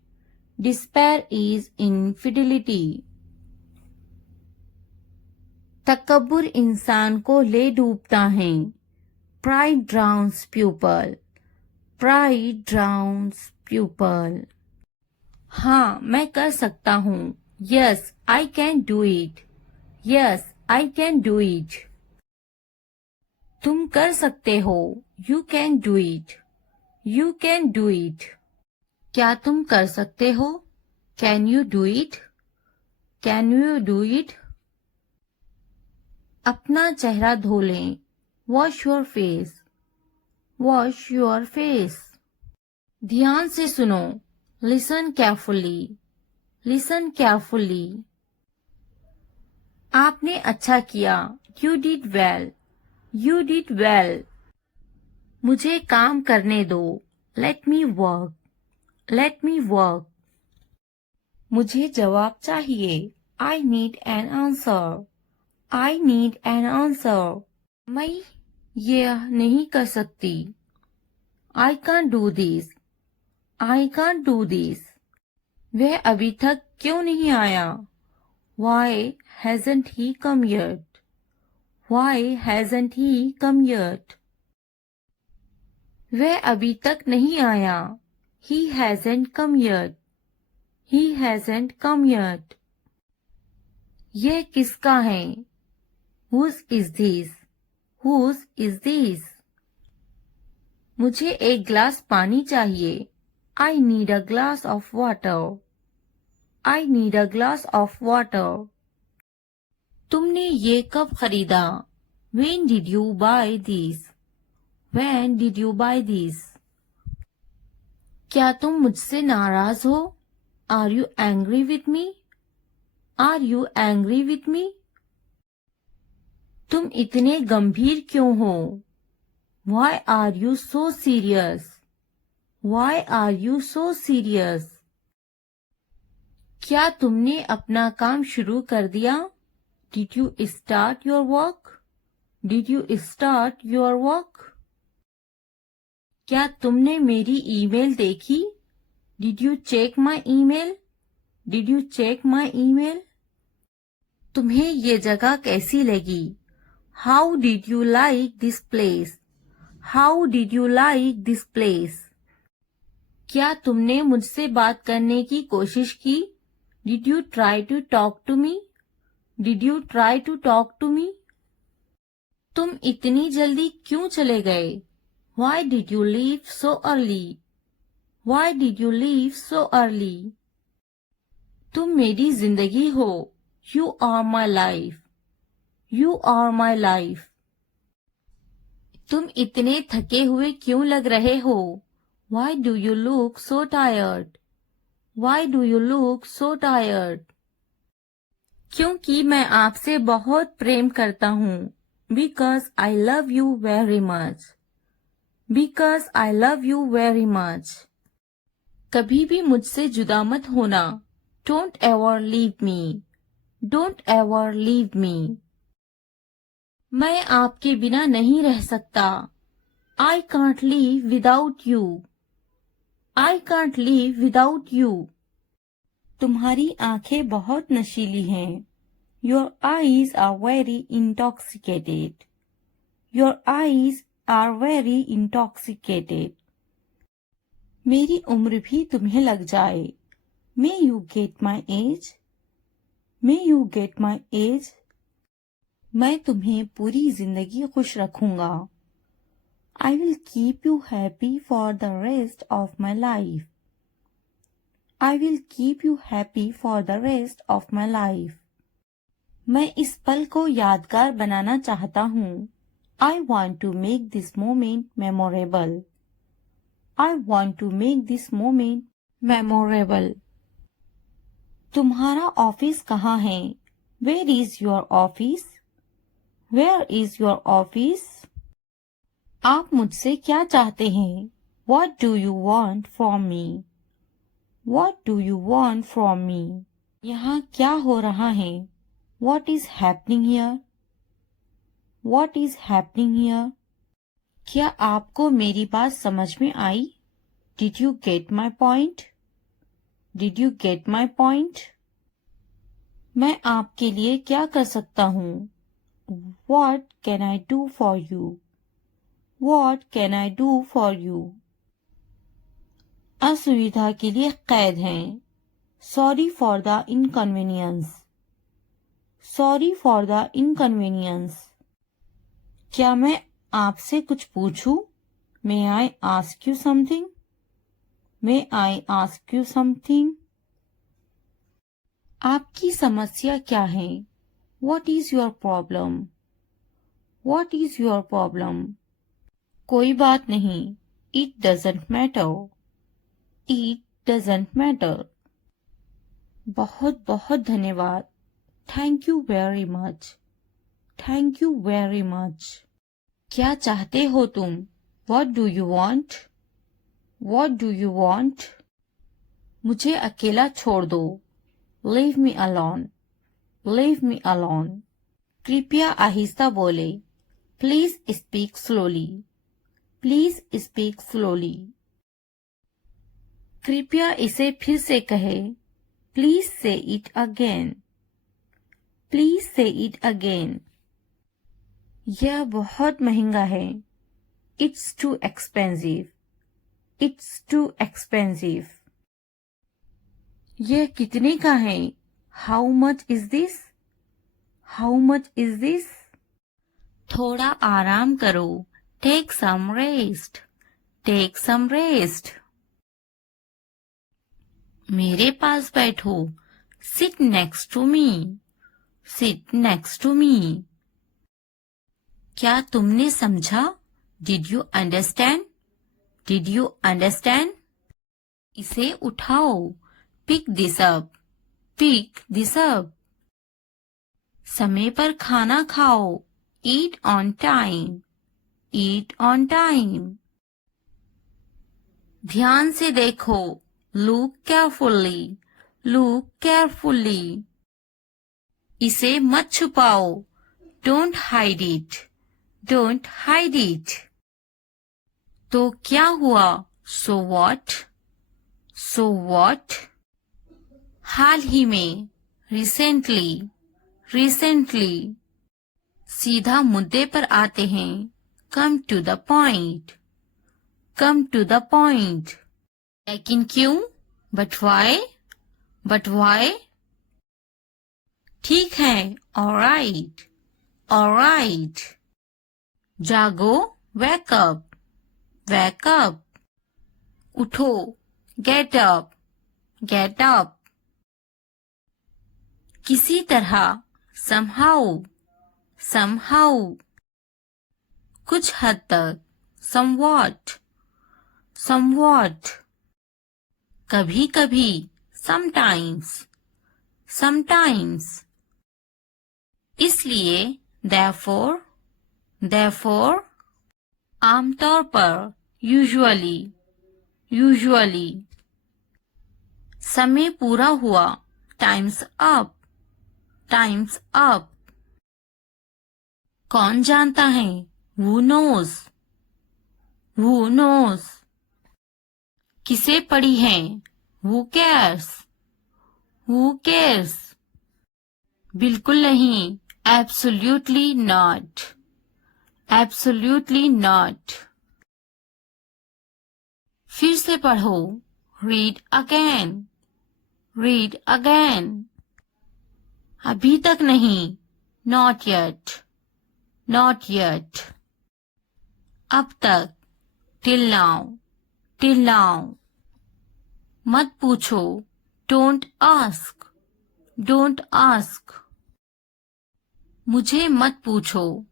despair is infidelity. तकब्बुर इंसान को ले डूबता है, pride drowns people, pride drowns people. हाँ मैं कर सकता हूँ, yes I can do it, yes I can do it. तुम कर सकते हो, you can do it, you can do it. क्या तुम कर सकते हो, can you do it, can you do it. अपना चेहरा धो लें, wash your face, wash your face. ध्यान से सुनो, लिसन केयरफुली, लिसन केयरफुली। आपने अच्छा किया, you did well, you did well. मुझे काम करने दो, let me work, let me work. मुझे जवाब चाहिए, I need an answer, I need an answer. मैं यह नहीं कर सकती, I can't do this, I can't do this. वह अभी तक क्यों नहीं आया, वाई हैजंट ही कम येट, वाई हैजंट ही कम येट। वह अभी तक नहीं आया, he hasn't come yet, he hasn't come yet. यह किसका है, whose is this, whose is this. मुझे एक गिलास पानी चाहिए, I need a glass of water, I need a glass of water. तुमने ये कब खरीदा, when did you buy this, when did you buy this. क्या तुम मुझसे नाराज हो, are you angry with me, are you angry with me. तुम इतने गंभीर क्यों हो, why are you so serious, why are you so serious. क्या तुमने अपना काम शुरू कर दिया, did you start your work, did you start your work. क्या तुमने मेरी ईमेल देखी, did you check my email, did you check my email. तुम्हें ये जगह कैसी लगी, how did you like this place, how did you like this place. क्या तुमने मुझसे बात करने की कोशिश की, did you try to talk to me, did you try to talk to me. तुम इतनी जल्दी क्यों चले गए, why did you leave so early, why did you leave so early. तुम मेरी जिंदगी हो, you are my life, you are my life. तुम इतने थके हुए क्यों लग रहे हो, why do you look so tired, why do you look so tired. क्योंकि मैं आपसे बहुत प्रेम करता हूँ, because I love you very much, because I love you very much. कभी भी मुझसे जुदा मत होना, don't ever leave me, don't ever leave me. मैं आपके बिना नहीं रह सकता, I can't leave without you, I can't leave without you. तुम्हारी आंखें बहुत नशीली हैं, your eyes are very intoxicated, your eyes are very intoxicated. मेरी उम्र भी तुम्हें लग जाए, may you get my age, may you get my age. मैं तुम्हें पूरी जिंदगी खुश रखूंगा, आई will keep you happy for the rest of my life, I will keep you happy for the rest of my life. मैं इस पल को यादगार बनाना चाहता हूँ, I want to make this moment memorable, I want to make this moment memorable. तुम्हारा office कहाँ है, where is your office, where is your office. आप मुझसे क्या चाहते हैं, What do you want from me? What do you want from me? यहाँ क्या हो रहा है? What is happening here? What is happening here? क्या आपको मेरी बात समझ में आई? Did you get my point? Did you get my point? मैं आपके लिए क्या कर सकता हूँ? What can I do for you? What can I do for you? असुविधा के लिए कैद हैं. Sorry for the inconvenience. Sorry for the inconvenience. क्या मैं आपसे कुछ पूछूं? May I ask you something? May I ask you something? आपकी समस्या क्या है? What is your problem? What is your problem? कोई बात नहीं. It doesn't matter. It doesn't matter. बहुत बहुत धन्यवाद. Thank you very much. Thank you very much. क्या चाहते हो तुम? What do you want? What do you want? मुझे अकेला छोड़ दो. Leave me alone. Leave me alone. कृपया आहिस्ता बोले. Please speak slowly. Please speak slowly. कृपया इसे फिर से कहे. Please say it again. Please say it again. यह बहुत महंगा है. It's too expensive. It's too expensive. यह कितने का है? How much is this? How much is this? थोड़ा आराम करो. Take some rest. Take some rest. मेरे पास बैठो. Sit next to me. Sit next to me. क्या तुमने समझा? Did you understand? Did you understand? इसे उठाओ. Pick this up. Pick this up. समय पर खाना खाओ. Eat on time. Eat on time. ध्यान से देखो. Look carefully. Look carefully. इसे मत छुपाओ. Don't hide it. Don't hide it. तो क्या हुआ? So what? So what? हाल ही में. Recently. Recently. सीधा मुद्दे पर आते हैं. Come to the point. Come to the point. लेकिन क्यों? But why? But why? ठीक है. All right. All right. जागो. Wake up. Wake up. उठो. Get up. Get up. किसी तरह. Somehow. Somehow. कुछ हद तक. Somewhat. Somewhat. कभी कभी. Sometimes. Sometimes. इसलिए. Therefore. Therefore. आमतौर पर. Usually. Usually. समय पूरा हुआ. Time's up. Time's up. कौन जानता है? Who knows? Who knows? किसे पड़ी है? Who cares? Who cares? बिल्कुल नहीं. Absolutely not. Absolutely not. फिर से पढ़ो. Read again. Read again. अभी तक नहीं. Not yet. Not yet. अब तक. Till now. Till now. मत पूछो. Don't ask. Don't ask. मुझे मत पूछो.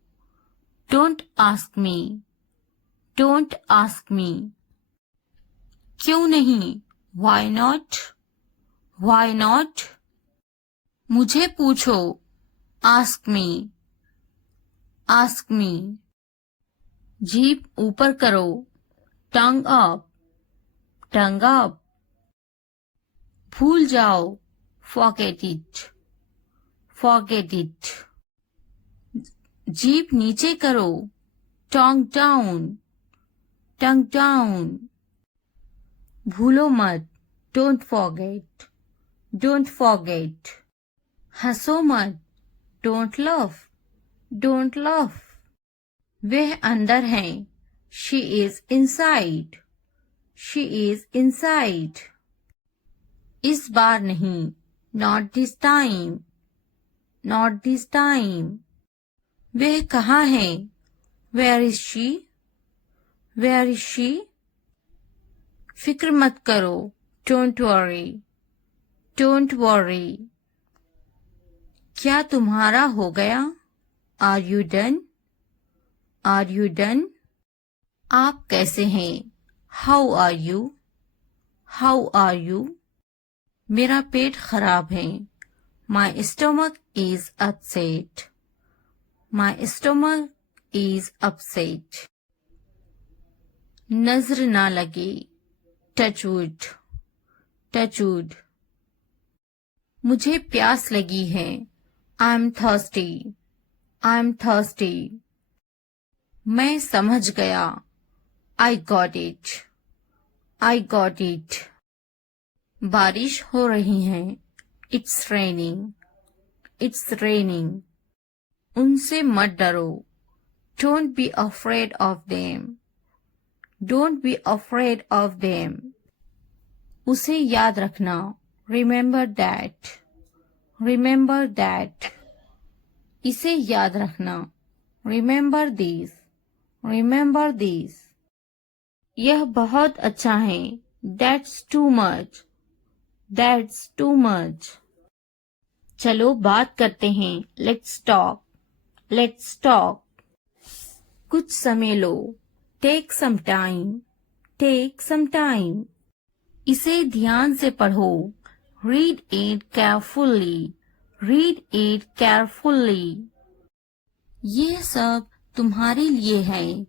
Don't ask me. Don't ask me. क्यों नहीं? Why not? Why not? मुझे पूछो. Ask me. Ask me. जीभ ऊपर करो. Tongue up. tongue up. भूल जाओ, forget it, forget it. जीभ नीचे करो, tongue down, tongue down. भूलो मत, don't forget, don't forget. हंसो मत, don't laugh, don't laugh. वह अंदर है, she is inside, she is inside. इस बार नहीं, not this time, not this time. वह कहाँ है, where is she, where is she. फिक्र मत करो, don't worry, don't worry. क्या तुम्हारा हो गया, are you done, are you done. आप कैसे हैं, how are you, how are you. मेरा पेट खराब है, my stomach is upset, my stomach is upset. नजर ना लगे, touch wood, touch wood. मुझे प्यास लगी है, I'm thirsty, I'm thirsty. मैं समझ गया, I got it, I got it. बारिश हो रही है, it's raining, it's raining. उनसे मत डरो, don't be afraid of them, don't be afraid of them. उसे याद रखना, remember that, remember that. इसे याद रखना, remember this, remember this. यह बहुत अच्छा है, that's too much, that's too much. चलो बात करते हैं, let's talk, let's talk. कुछ समय लो, take some time, take some time. इसे ध्यान से पढ़ो, read it carefully, read it carefully. ये सब तुम्हारे लिए है,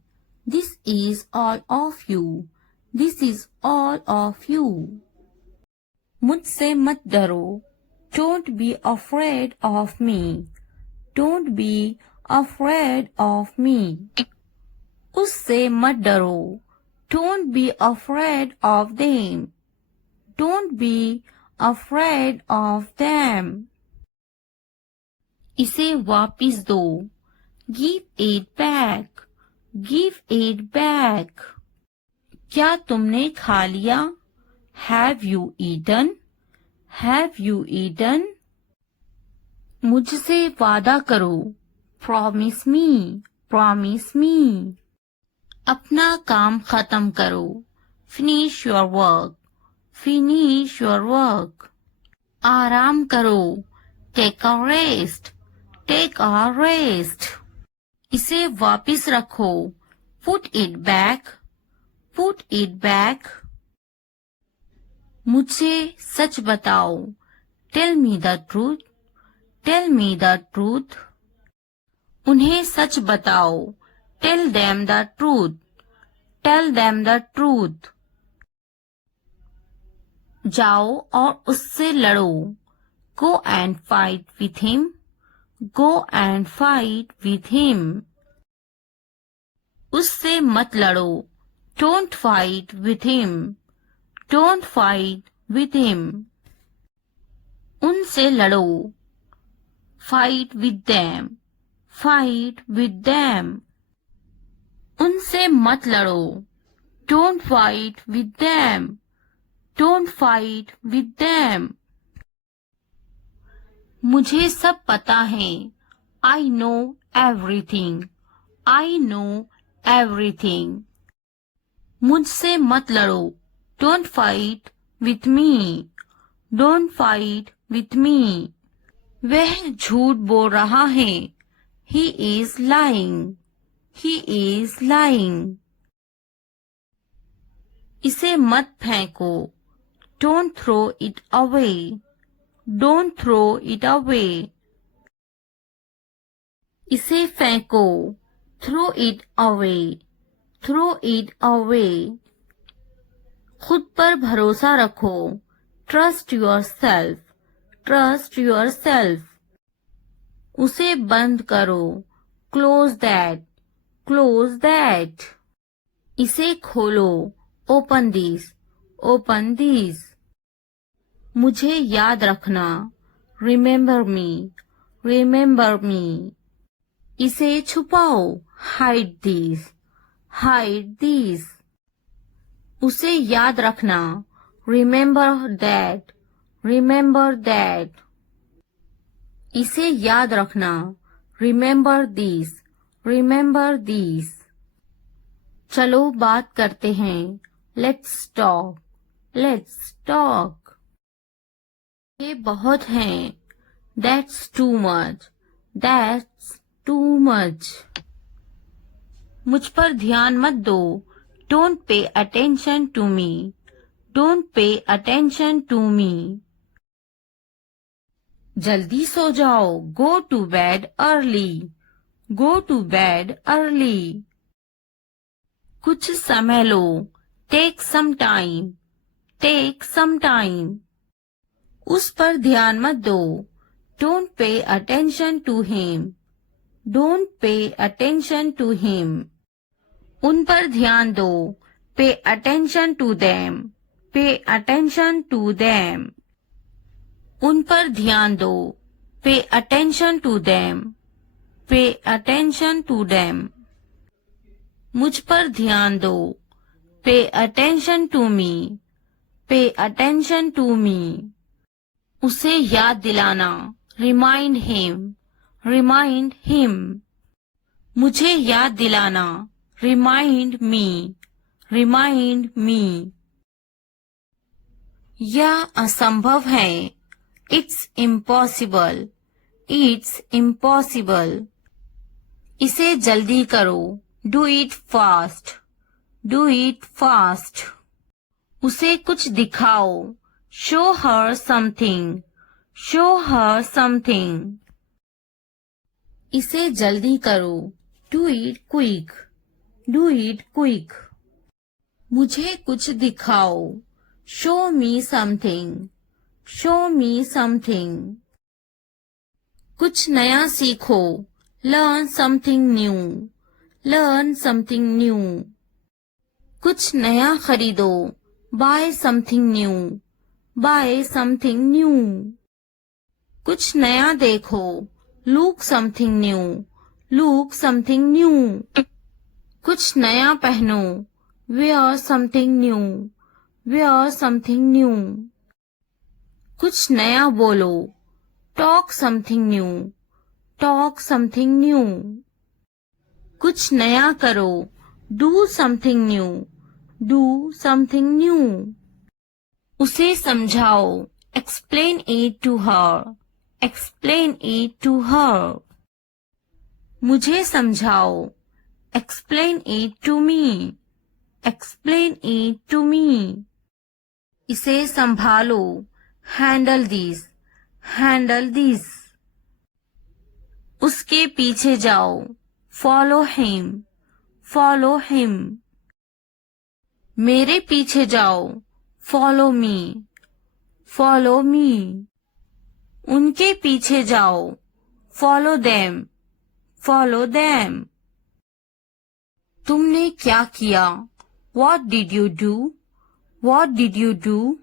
this is all of you, this is all of you. मुझसे मत डरो, don't be afraid of me, don't be afraid of me. उससे मत डरो, don't be afraid of them, don't be afraid of them. इसे वापिस दो, give it back, give it back. क्या तुमने खा लिया, have you eaten, have you eaten. मुझसे वादा करो, promise me, promise me. अपना काम खत्म करो, finish your work, finish your work. आराम करो, take a rest, take a rest. इसे वापिस रखो, put it back, put it back. मुझसे सच बताओ, tell me the truth, tell me the truth. उन्हें सच बताओ, tell them the truth, tell them the truth. जाओ और उससे लड़ो, go and fight with him, go and fight with him. उससे मत लड़ो, don't fight with him, don't fight with him. उनसे लड़ो, fight with them, fight with them. उनसे मत लड़ो, don't fight with them, don't fight with them. मुझे सब पता है, I know everything, I know everything. मुझसे मत लड़ो, don't fight with me, don't fight with me. वह झूठ बोल रहा है, he is lying, he is lying. इसे मत फेंको, don't throw it away, don't throw it away. इसे फेंको, throw it away, throw it away. खुद पर भरोसा रखो। Trust yourself, trust yourself. उसे बंद करो। Close that, close that. इसे खोलो। Open this, open this. मुझे याद रखना। Remember me, remember me. इसे छुपाओ। Hide this, hide this. उसे याद रखना। Remember that, remember that. इसे याद रखना। Remember this, remember this. चलो बात करते हैं। Let's talk, let's talk. ये बहुत हैं। That's too much, that's too much. मुझ पर ध्यान मत दो। Don't pay attention to me, don't pay attention to me. जल्दी सो जाओ। Go to bed early, go to bed early. कुछ समय लो। Take some time, take some time. उस पर ध्यान मत दो। Don't pay attention to him, don't pay attention to him. उन पर ध्यान दो। Pay attention to them, pay attention to them. उन पर ध्यान दो। Pay attention to them, pay attention to them. मुझ पर ध्यान दो। पे अटेंशन टू मी, पे अटेंशन टू मी। उसे याद दिलाना। Remind him, remind him. मुझे याद दिलाना। Remind me, remind me. यह असंभव है। It's impossible, it's impossible. इसे जल्दी करो। Do it fast, do it fast. उसे कुछ दिखाओ। Show her something, show her something. इसे जल्दी करो। Do it quick, do it quick. मुझे कुछ दिखाओ। Show me something, show me something. कुछ नया सीखो। Learn something new, learn something new. कुछ नया खरीदो। Bye something new, buy something new. कुछ नया देखो। Look something new, look something new. कुछ नया पहनो। Wear something new, wear something new. कुछ नया बोलो। Talk something new, talk something new. कुछ नया करो। Do something new, do something new. उसे समझाओ। Explain it to her, explain it to her. मुझे समझाओ। Explain it to me, explain it to me. इसे संभालो। Handle this, handle this. उसके पीछे जाओ। Follow him, follow him. मेरे पीछे जाओ। Follow me, follow me. उनके पीछे जाओ। Follow them, follow them. तुमने क्या किया? What did you do? What did you do?